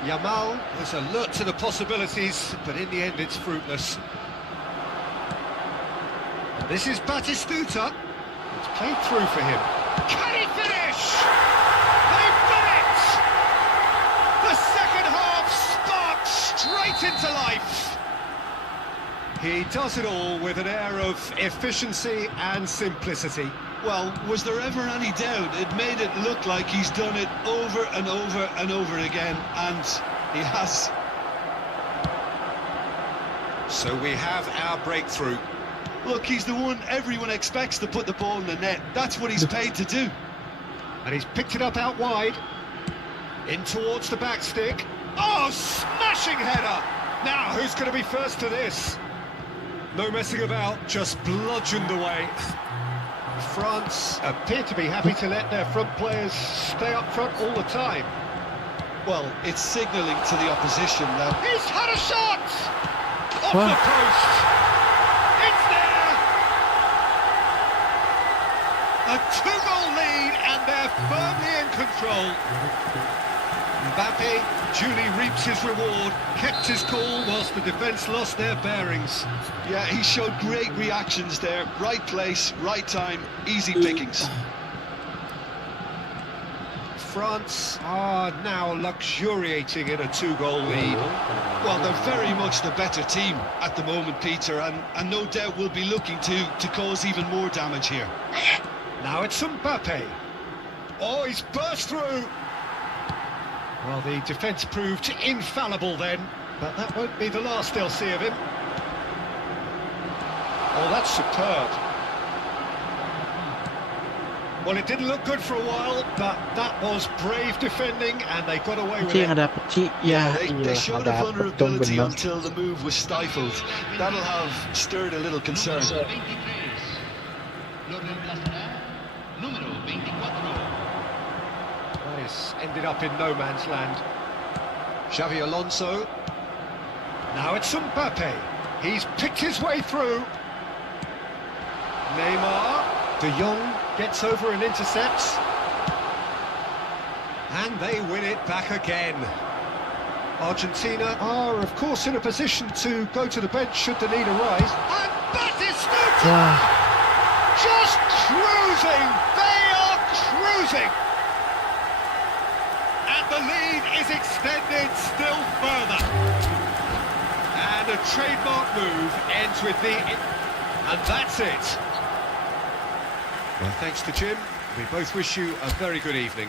Yamal was alert to the possibilities, but in the end it's fruitless. And this is Batistuta. It's played through for him. Can he finish? They've done it! The second half sparks straight into life. He does it all with an air of efficiency and simplicity. Well, was there ever any doubt? It made it look like he's done it over and over and over again, and he has. So we have our breakthrough. Look, he's the one everyone expects to put the ball in the net. That's what he's paid to do. And he's picked it up out wide. In towards the back stick. Oh, smashing header! Now, who's going to be first to this? No messing about, just bludgeoned away. France appear to be happy to let their front players stay up front all the time. Well, it's signalling to the opposition that... He's had a shot! Off the post! It's there! A 2-goal lead and they're firmly in control. Mbappe duly reaps his reward, kept his cool whilst the defence lost their bearings. Yeah, he showed great reactions there. Right place, right time, easy pickings. France are now luxuriating in a 2-goal lead. Well, they're very much the better team at the moment, Peter, and no doubt will be looking to cause even more damage here. Now it's Mbappe. Oh, he's burst through. Well, the defence proved infallible then, but that won't be the last they'll see of him. Oh, that's superb. Well, it didn't look good for a while, but that was brave defending, and they got away with Ci it. yang dapet Ci, ya They iya showed a dapet dong vulnerability bener. until the move was stifled. That'll have stirred a little concern. Número 24. That is ended up in no man's land. Xavi Alonso. Now it's Mbappe. He's picked his way through. Neymar. De Jong gets over and intercepts. And they win it back again. Argentina are, of course, in a position to go to the bench should the need arise. And Batistuta! Wah, Just cruising! They are cruising! And the lead is extended still further. And a trademark move ends with the... And that's it. Well, thanks to Jim. We both wish you a very good evening.